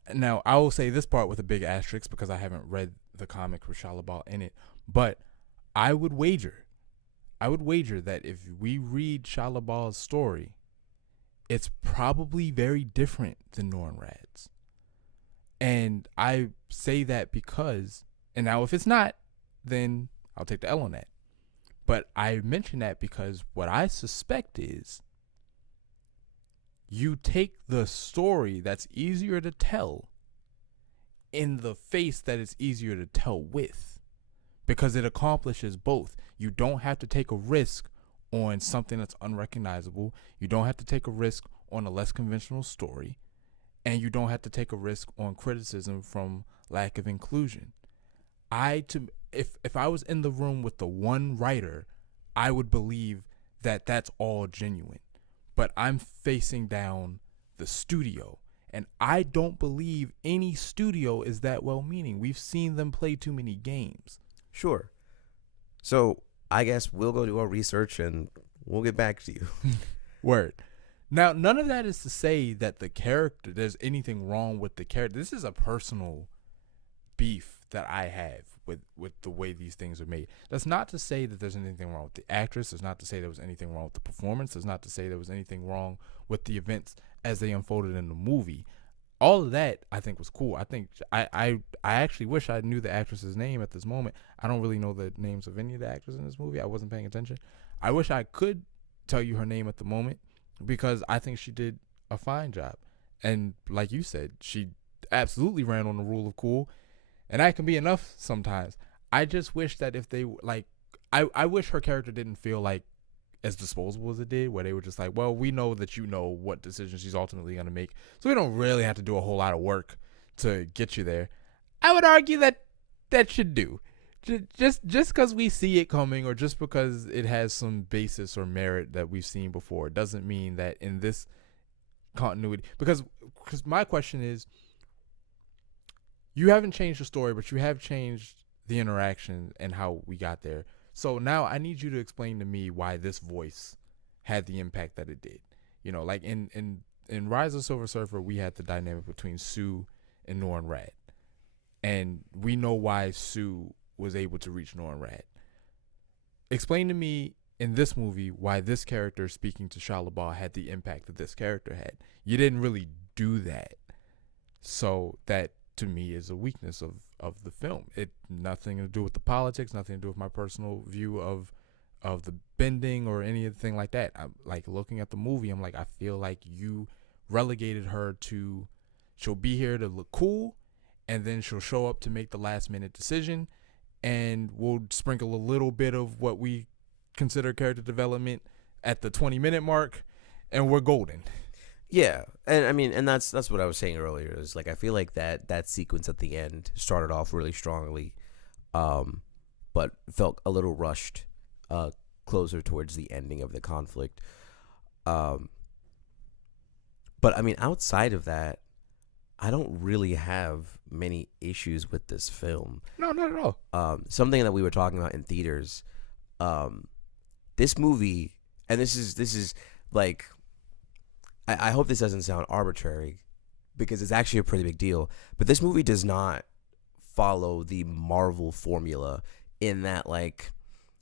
I will say this part with a big asterisk because I haven't read the comic with Charlotte Ball in it, but I would wager that if we read Charlotte Ball's story, it's probably very different than Norrin Rad's. And I say that because, and now if it's not, then I'll take the L on that. But I mention that because what I suspect is you take the story that's easier to tell in the face that it's easier to tell with, because it accomplishes both. You don't have to take a risk on something that's unrecognizable. You don't have to take a risk on a less conventional story. And you don't have to take a risk on criticism from lack of inclusion. If I was in the room with the one writer, I would believe that that's all genuine. But I'm facing down the studio, and I don't believe any studio is that well-meaning. We've seen them play too many games. Sure. So I guess we'll go do our research and we'll get back to you. Word. Now, none of that is to say that there's anything wrong with the character. This is a personal beef that I have with the way these things are made. That's not to say that there's anything wrong with the actress. That's not to say there was anything wrong with the performance. That's not to say there was anything wrong with the events as they unfolded in the movie. All of that I think was cool. I think I actually wish I knew the actress's name at this moment. I don't really know the names of any of the actors in this movie. I wasn't paying attention. I wish I could tell you her name at the moment, because I think she did a fine job. And like you said, she absolutely ran on the rule of cool, and that can be enough sometimes. I just wish that if they, like, I wish her character didn't feel like as disposable as it did, where they were just like, well, we know that you know what decision she's ultimately going to make, so we don't really have to do a whole lot of work to get you there. I would argue that should do. Just because we see it coming, or just because it has some basis or merit that we've seen before, doesn't mean that in this continuity, because my question is, you haven't changed the story, but you have changed the interaction and how we got there. So now I need you to explain to me why this voice had the impact that it did. You know, like in Rise of Silver Surfer, we had the dynamic between Sue and Norrin Rad, and we know why Sue was able to reach Norrin Rad. Explain to me in this movie why this character speaking to Shia LaBeouf had the impact that this character had. You didn't really do that, so that to me is a weakness of the film. It nothing to do with the politics, nothing to do with my personal view of the bending or anything like that. I'm like looking at the movie, I'm like, I feel like you relegated her to, she'll be here to look cool, and then she'll show up to make the last minute decision, and we'll sprinkle a little bit of what we consider character development at the 20-minute mark, and we're golden. Yeah, and I mean, and that's what I was saying earlier. Is like I feel like that sequence at the end started off really strongly, but felt a little rushed, closer towards the ending of the conflict. But I mean, outside of that, I don't really have many issues with this film. No, not at all. Something that we were talking about in theaters, this movie, and this is like, I hope this doesn't sound arbitrary, because it's actually a pretty big deal. But this movie does not follow the Marvel formula in that, like,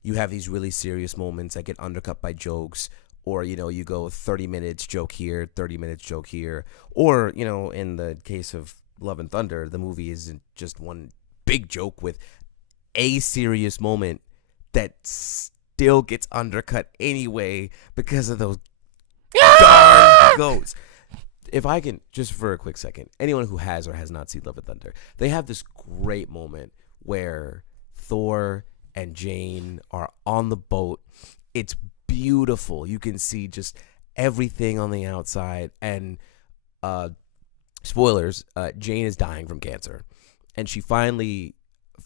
you have these really serious moments that get undercut by jokes, or, you know, you go 30 minutes joke here, 30 minutes joke here, or, you know, in the case of Love and Thunder, the movie isn't just one big joke with a serious moment that still gets undercut anyway because of those darn goats. If I can, just for a quick second, anyone who has or has not seen Love and Thunder, they have this great moment where Thor and Jane are on the boat. It's beautiful. You can see just everything on the outside. And spoilers, Jane is dying from cancer. And she finally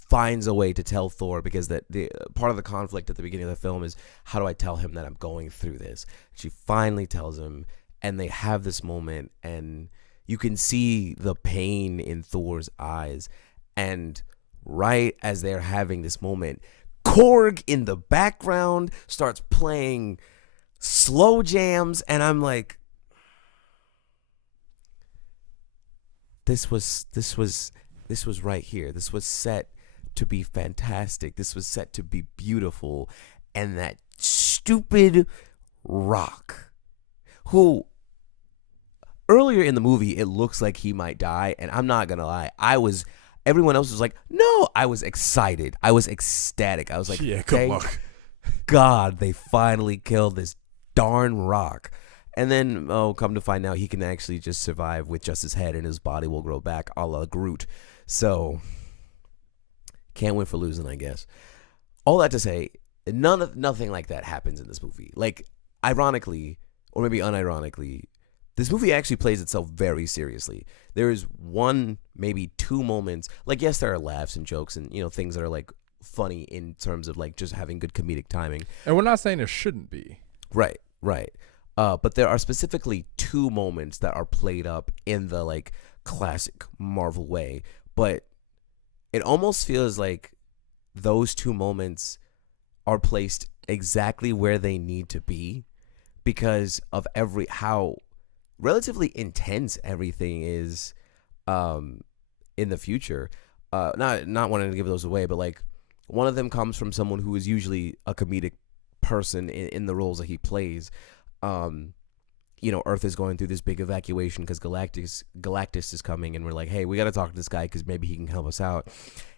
finds a way to tell Thor, because the part of the conflict at the beginning of the film is, how do I tell him that I'm going through this? She finally tells him, and they have this moment, and you can see the pain in Thor's eyes. And right as they're having this moment, Korg in the background starts playing slow jams, and I'm like, this was right here. This was set to be fantastic. This was set to be beautiful. And that stupid Rock, who earlier in the movie it looks like he might die, and I'm not gonna lie, everyone else was like, no, I was excited. I was ecstatic. I was like, yeah, good luck. God, they finally killed this darn Rock. And then, come to find out, he can actually just survive with just his head, and his body will grow back a la Groot. So, can't win for losing, I guess. All that to say, nothing like that happens in this movie. Like, ironically, or maybe unironically, this movie actually plays itself very seriously. There is one, maybe two moments. Like, yes, there are laughs and jokes and, you know, things that are, like, funny in terms of, like, just having good comedic timing. And we're not saying there shouldn't be. Right. But there are specifically two moments that are played up in the, like, classic Marvel way. But it almost feels like those two moments are placed exactly where they need to be, because of how relatively intense everything is in the future. Not wanting to give those away, but like one of them comes from someone who is usually a comedic person in the roles that he plays. You know, Earth is going through this big evacuation because Galactus is coming, and we're like, hey, we got to talk to this guy because maybe he can help us out.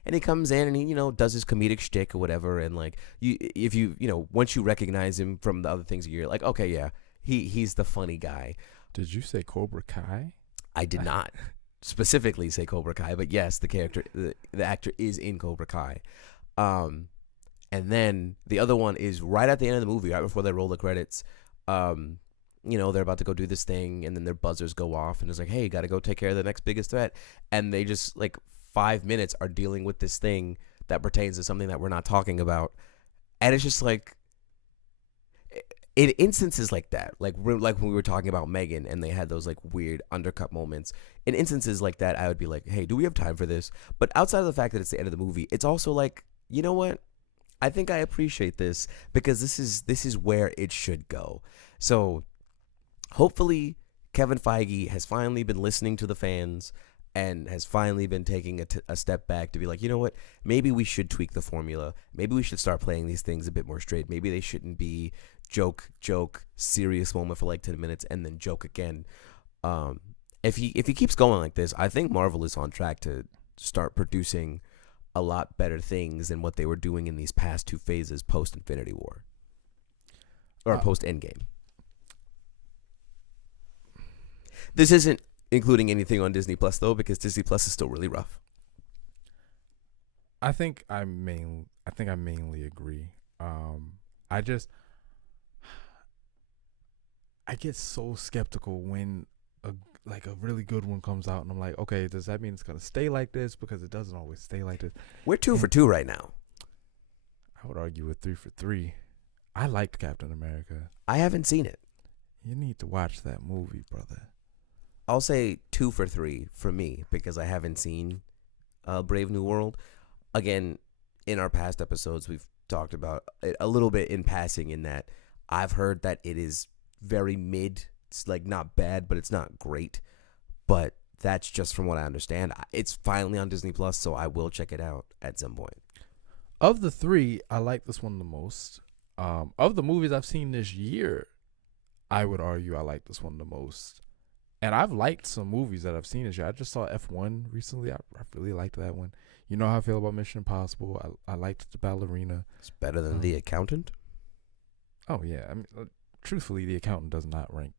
And he comes in and he, you know, does his comedic shtick or whatever. And like, if you know, once you recognize him from the other things, you're like, okay, yeah, he's the funny guy. Did you say Cobra Kai? I did not specifically say Cobra Kai, but yes, the actor is in Cobra Kai. And then the other one is right at the end of the movie, right before they roll the credits. You know, they're about to go do this thing, and then their buzzers go off, and it's like, hey, you got to go take care of the next biggest threat. And they just, like, 5 minutes are dealing with this thing that pertains to something that we're not talking about. And it's just like, in instances like that, like when we were talking about Megan and they had those like weird undercut moments, in instances like that, I would be like, hey, do we have time for this? But outside of the fact that it's the end of the movie, it's also like, you know what? I think I appreciate this because this is where it should go. So hopefully Kevin Feige has finally been listening to the fans and has finally been taking a step back to be like, you know what? Maybe we should tweak the formula. Maybe we should start playing these things a bit more straight. Maybe they shouldn't be joke, serious moment for like 10 minutes and then joke again. Um, if he keeps going like this, I think Marvel is on track to start producing a lot better things than what they were doing in these past two phases post Infinity War or post Endgame. This isn't including anything on Disney Plus though, because Disney Plus is still really rough. I think I mainly agree. I get so skeptical when a really good one comes out, and I'm like, okay, does that mean it's gonna stay like this? Because it doesn't always stay like this. We're 2 for 2 right now. I would argue with 3 for 3. I liked Captain America. I haven't seen it. You need to watch that movie, brother. I'll say 2 for 3 for me because I haven't seen Brave New World. Again, in our past episodes, we've talked about it a little bit in passing in that I've heard that it is very mid. It's like not bad, but it's not great. But that's just from what I understand. It's finally on Disney Plus, so I will check it out at some point. Of the 3, I like this one the most. Of the movies I've seen this year, I would argue I like this one the most. And I've liked some movies that I've seen this year. I just saw F1 recently. I really liked that one. You know how I feel about Mission Impossible. I liked The Ballerina. It's better than The Accountant. Oh yeah, I mean, truthfully, The Accountant does not rank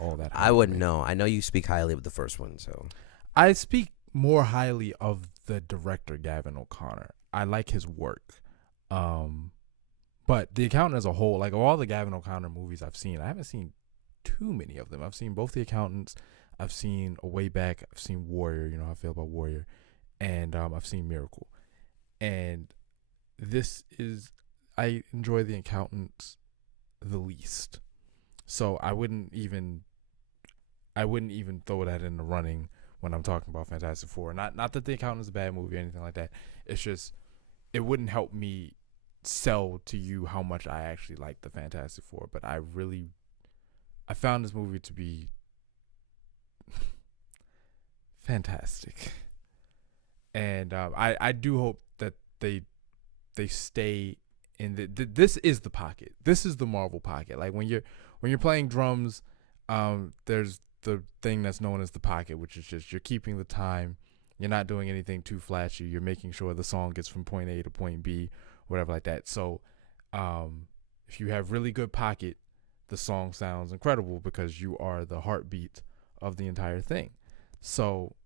all that high. I wouldn't know. I know you speak highly of the first one, so I speak more highly of the director Gavin O'Connor. I like his work. But The Accountant as a whole, like of all the Gavin O'Connor movies I've seen, I haven't seen too many of them. I've seen both The Accountants. I've seen A Way Back. I've seen Warrior. You know how I feel about Warrior. And I've seen Miracle. And I enjoy The Accountants the least. So I wouldn't even throw that in the running when I'm talking about Fantastic Four. Not that The Accountant is a bad movie or anything like that. It's just it wouldn't help me sell to you how much I actually like the Fantastic Four. But I found this movie to be fantastic. And I do hope that they stay in this is the pocket. This is the Marvel pocket. Like when you're playing drums, there's the thing that's known as the pocket, which is just you're keeping the time. You're not doing anything too flashy. You're making sure the song gets from point A to point B, whatever like that. So if you have really good pocket, the song sounds incredible because you are the heartbeat of the entire thing. So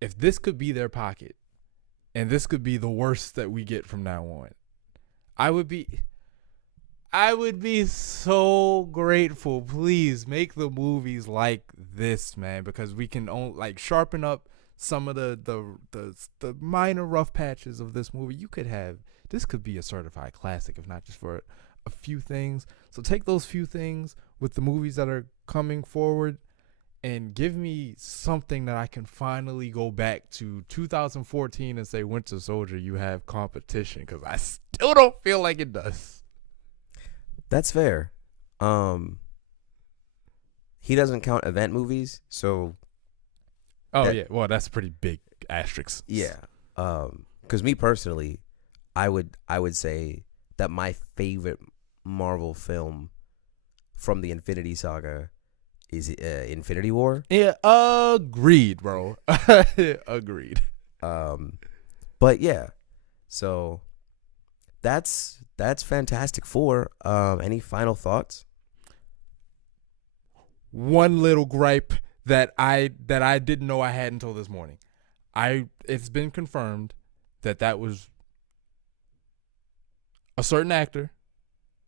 if this could be their pocket and this could be the worst that we get from now on, I would be so grateful. Please make the movies like this, man, because we can sharpen up some of the minor rough patches of this movie. This could be a certified classic, if not just for a few things. So take those few things with the movies that are coming forward and give me something that I can finally go back to 2014 and say, Winter Soldier, you have competition, because I still don't feel like it does. That's fair. He doesn't count event movies, so. Yeah. Well, that's a pretty big asterisk. Yeah. Because me personally, I would say that my favorite Marvel film from the Infinity Saga is Infinity War. Yeah, agreed, bro. Agreed. But yeah, so that's Fantastic Four. Any final thoughts? One little gripe that I didn't know I had until this morning. It's been confirmed that was a certain actor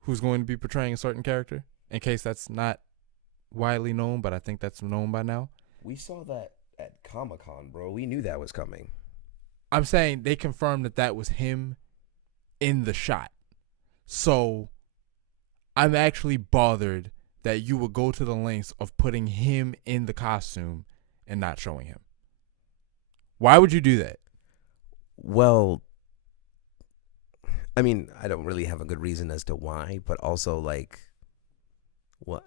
who's going to be portraying a certain character. In case that's not widely known, but I think that's known by now. We saw that at Comic-Con, bro. We knew that was coming. I'm saying they confirmed that was him in the shot. So I'm actually bothered that you would go to the lengths of putting him in the costume and not showing him. Why would you do that? Well, I mean, I don't really have a good reason as to why, but also like, what?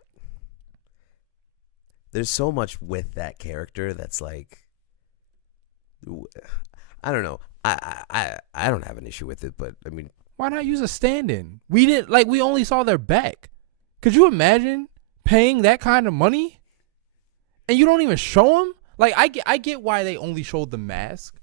There's so much with that character that's like, I don't know. I don't have an issue with it, but I mean, Why not use a stand-in? We only saw their back. Could you imagine paying that kind of money and you don't even show them? Like, I get why they only showed the mask,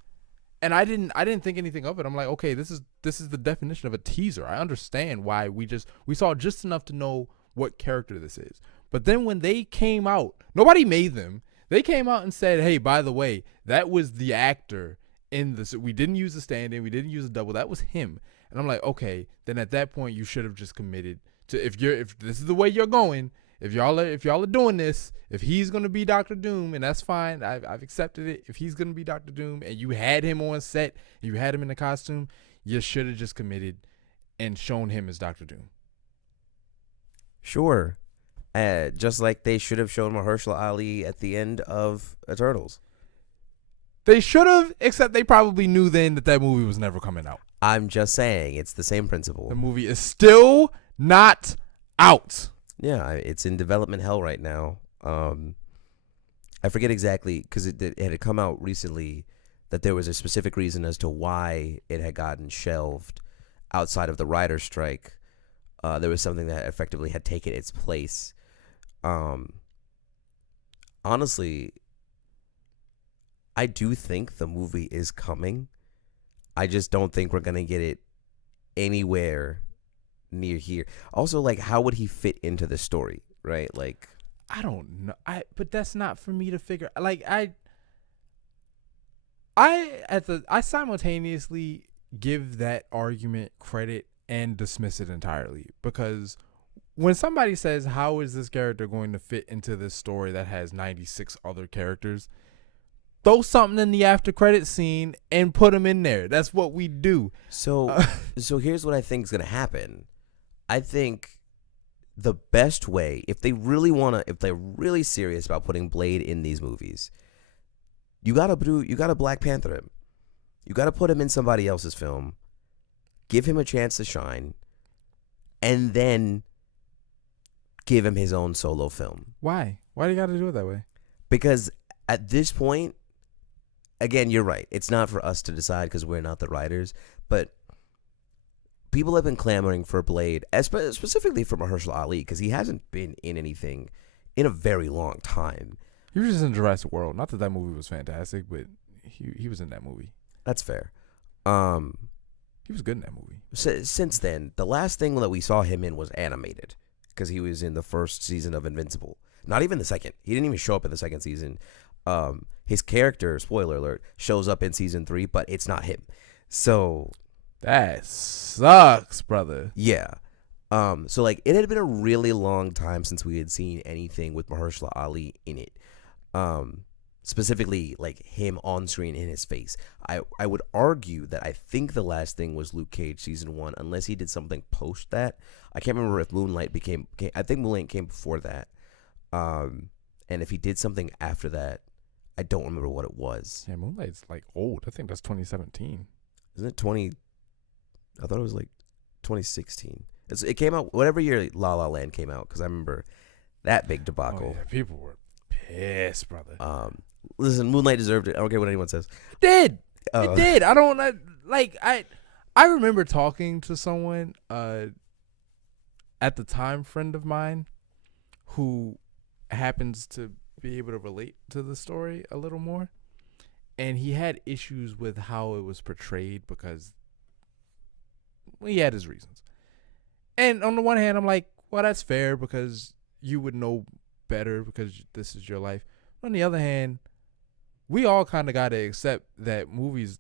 and I didn't think anything of it. I'm like, okay, this is the definition of a teaser. I understand why we saw just enough to know what character this is. But then when they came out, nobody made them. They came out and said, hey, by the way, that was the actor in this. We didn't use a stand-in. We didn't use a double. That was him. And I'm like, okay, then at that point you should have just committed to, if this is the way you're going, if y'all are doing this, if he's gonna be Doctor Doom, and that's fine, I've accepted it. If he's gonna be Doctor Doom and you had him on set, you had him in the costume, you should have just committed and shown him as Doctor Doom. sure. Just like they should have shown Mahershala Ali at the end of Eternals. They should have, except they probably knew then that movie was never coming out. I'm just saying, it's the same principle. The movie is still not out. Yeah, it's in development hell right now. I forget exactly, because it had come out recently that there was a specific reason as to why it had gotten shelved outside of the writer's strike. There was something that effectively had taken its place. Honestly, I do think the movie is coming. I just don't think we're going to get it anywhere near here. Also, like, how would he fit into the story, right? Like, I don't know. But that's not for me to figure. Like, I simultaneously give that argument credit and dismiss it entirely, because when somebody says, how is this character going to fit into this story that has 96 other characters, throw something in the after credit scene and put them in there. That's what we do. so here's what I think is going to happen. I think the best way, if they're really serious about putting Blade in these movies, you gotta Black Panther him. You gotta put him in somebody else's film, give him a chance to shine, and then give him his own solo film. Why? Why do you got to do it that way? Because at this point, again, you're right. It's not for us to decide because we're not the writers, but people have been clamoring for Blade, specifically for Mahershala Ali, because he hasn't been in anything in a very long time. He was just in Jurassic World. Not that movie was fantastic, but he was in that movie. That's fair. He was good in that movie. Since then, the last thing that we saw him in was animated, because he was in the first season of Invincible. Not even the second. He didn't even show up in the second season. His character, spoiler alert, shows up in season 3, but it's not him. So that sucks, brother. Yeah. So like, it had been a really long time since we had seen anything with Mahershala Ali in it. Specifically like him on screen in his face. I would argue that I think the last thing was Luke Cage season 1, unless he did something post that. I can't remember if Moonlight came. I think Moonlight came before that. And if he did something after that, I don't remember what it was. Yeah, Moonlight's like old. I think that's 2017. Isn't it 20? I thought it was like 2016. It came out whatever year La La Land came out, because I remember that big debacle. Oh, yeah. People were pissed, brother. Listen, Moonlight deserved it. I don't care what anyone says. It did. I don't like. I remember talking to someone at the time, friend of mine, who happens to be able to relate to the story a little more, and he had issues with how it was portrayed because he had his reasons. And on the one hand, I'm like, well, that's fair because you would know better because this is your life. On the other hand, we all kind of got to accept that movies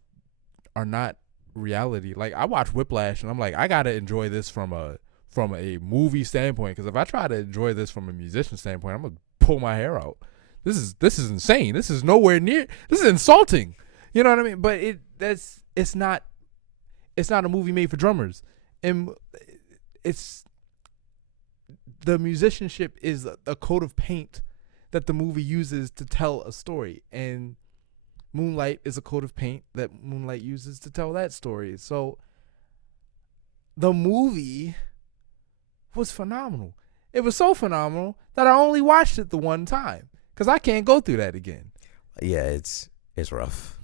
are not reality. Like, I watch Whiplash and I'm like, I got to enjoy this from a movie standpoint, because if I try to enjoy this from a musician standpoint, I'm going to pull my hair out. This is insane. This is nowhere near. This is insulting. You know what I mean? But it's not a movie made for drummers. And it's the musicianship is a coat of paint that the movie uses to tell a story, and Moonlight is a coat of paint that Moonlight uses to tell that story. So the movie was phenomenal. It was so phenomenal that I only watched it the one time because I can't go through that again. Yeah, it's rough.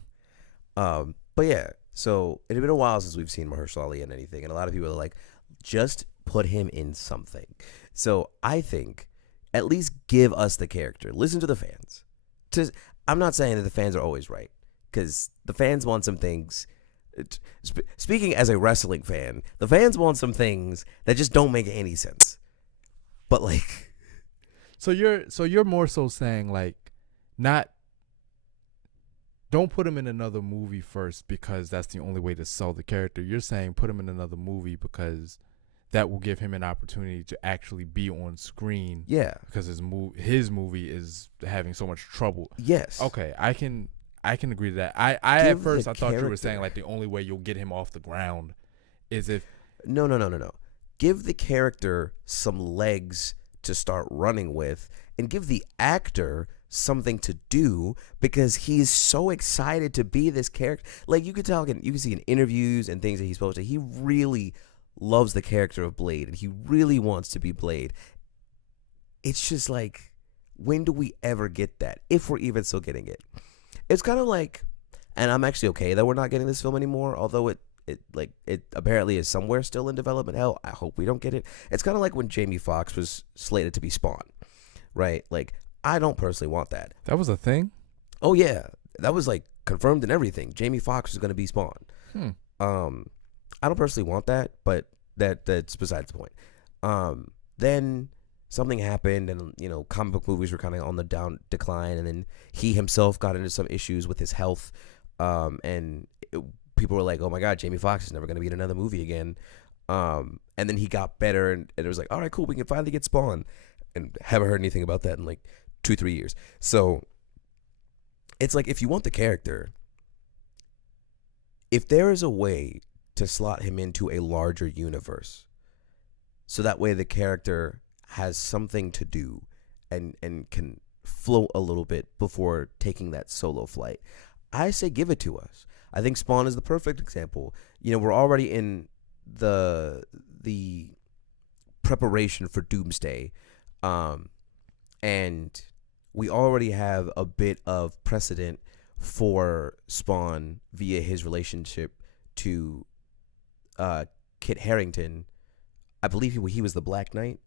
But yeah, so it had been a while since we've seen Mahershala Ali in anything, and a lot of people are like, just put him in something. So I think at least give us the character. Listen to the fans. I'm not saying that the fans are always right, because the fans want some things. Speaking as a wrestling fan, the fans want some things that just don't make any sense. But like, so you're more so saying like, not, don't put him in another movie first because that's the only way to sell the character. You're saying put him in another movie because that will give him an opportunity to actually be on screen. Yeah, because his movie is having so much trouble. Yes. Okay, I can agree to that. I at first I thought you were saying like the only way you'll get him off the ground is if no. Give the character some legs to start running with, and give the actor something to do, because he's so excited to be this character. Like, you could tell, you can see in interviews and things that he's supposed to. He really loves the character of Blade, and he really wants to be Blade. It's just like, when do we ever get that? If we're even still getting it. It's kind of like, and I'm actually okay that we're not getting this film anymore, although it apparently is somewhere still in development. Hell, I hope we don't get it. It's kind of like when Jamie Foxx was slated to be Spawn, right? Like, I don't personally want that. That was a thing? Oh yeah, that was like confirmed and everything. Jamie Foxx is going to be Spawn. I don't personally want that, but that's besides the point. Then something happened, and comic book movies were kind of on the decline, and then he himself got into some issues with his health, and people were like, "Oh my God, Jamie Foxx is never going to be in another movie again." And then he got better, and it was like, "All right, cool, we can finally get Spawn," and haven't heard anything about that in like 2-3 years. So it's like, if you want the character, if there is a way to slot him into a larger universe, so that way the character has something to do and can float a little bit before taking that solo flight, I say give it to us. I think Spawn is the perfect example. We're already in the preparation for Doomsday, and we already have a bit of precedent for Spawn via his relationship to Kit Harington. I believe he was the Black Knight.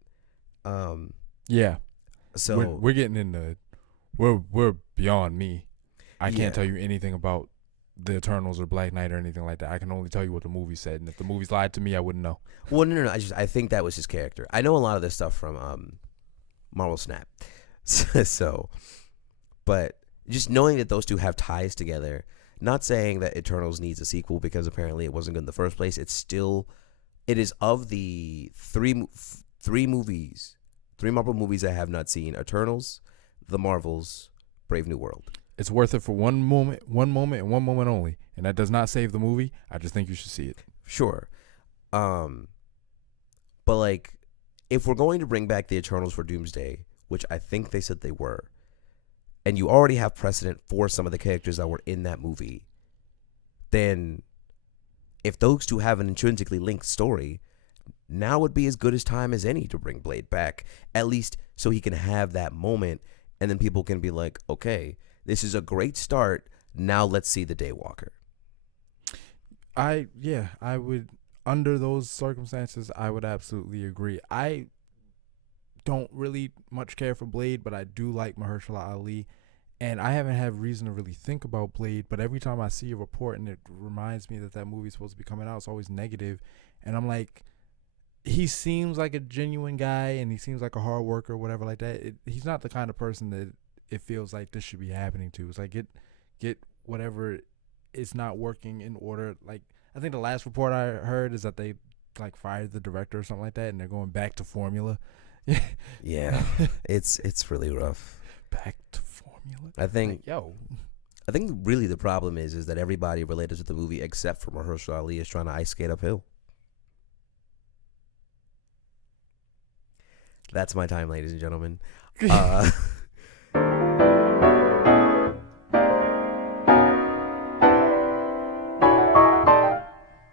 Yeah. So we're getting into we're beyond me. I can't tell you anything about the Eternals or Black Knight or anything like that. I can only tell you what the movie said, and if the movie's lied to me, I wouldn't know. Well, no. I think that was his character. I know a lot of this stuff from Marvel Snap. So, but just knowing that those two have ties together, not saying that Eternals needs a sequel because apparently it wasn't good in the first place. It is of the three Marvel movies I have not seen: Eternals, The Marvels, Brave New World. It's worth it for one moment, and one moment only, and that does not save the movie. I just think you should see it. Sure, but like, if we're going to bring back the Eternals for Doomsday, which I think they said they were, and you already have precedent for some of the characters that were in that movie, then if those two have an intrinsically linked story, now would be as good as time as any to bring Blade back, at least so he can have that moment, and then people can be like, okay, this is a great start. Now let's see the Daywalker. I would, under those circumstances, I would absolutely agree. I don't really much care for Blade, but I do like Mahershala Ali, and I haven't had reason to really think about Blade, but every time I see a report and it reminds me that movie's supposed to be coming out, it's always negative, and I'm like, he seems like a genuine guy, and he seems like a hard worker or whatever like that. He's not the kind of person that it feels like this should be happening to. It's like, get whatever is not working in order. Like, I think the last report I heard is that they like fired the director or something like that, and they're going back to formula. Yeah, it's really rough. Back to formula. I think like, I think really the problem is that everybody related to the movie except for Mahershala Ali is trying to ice skate uphill. That's my time, ladies and gentlemen. Uh,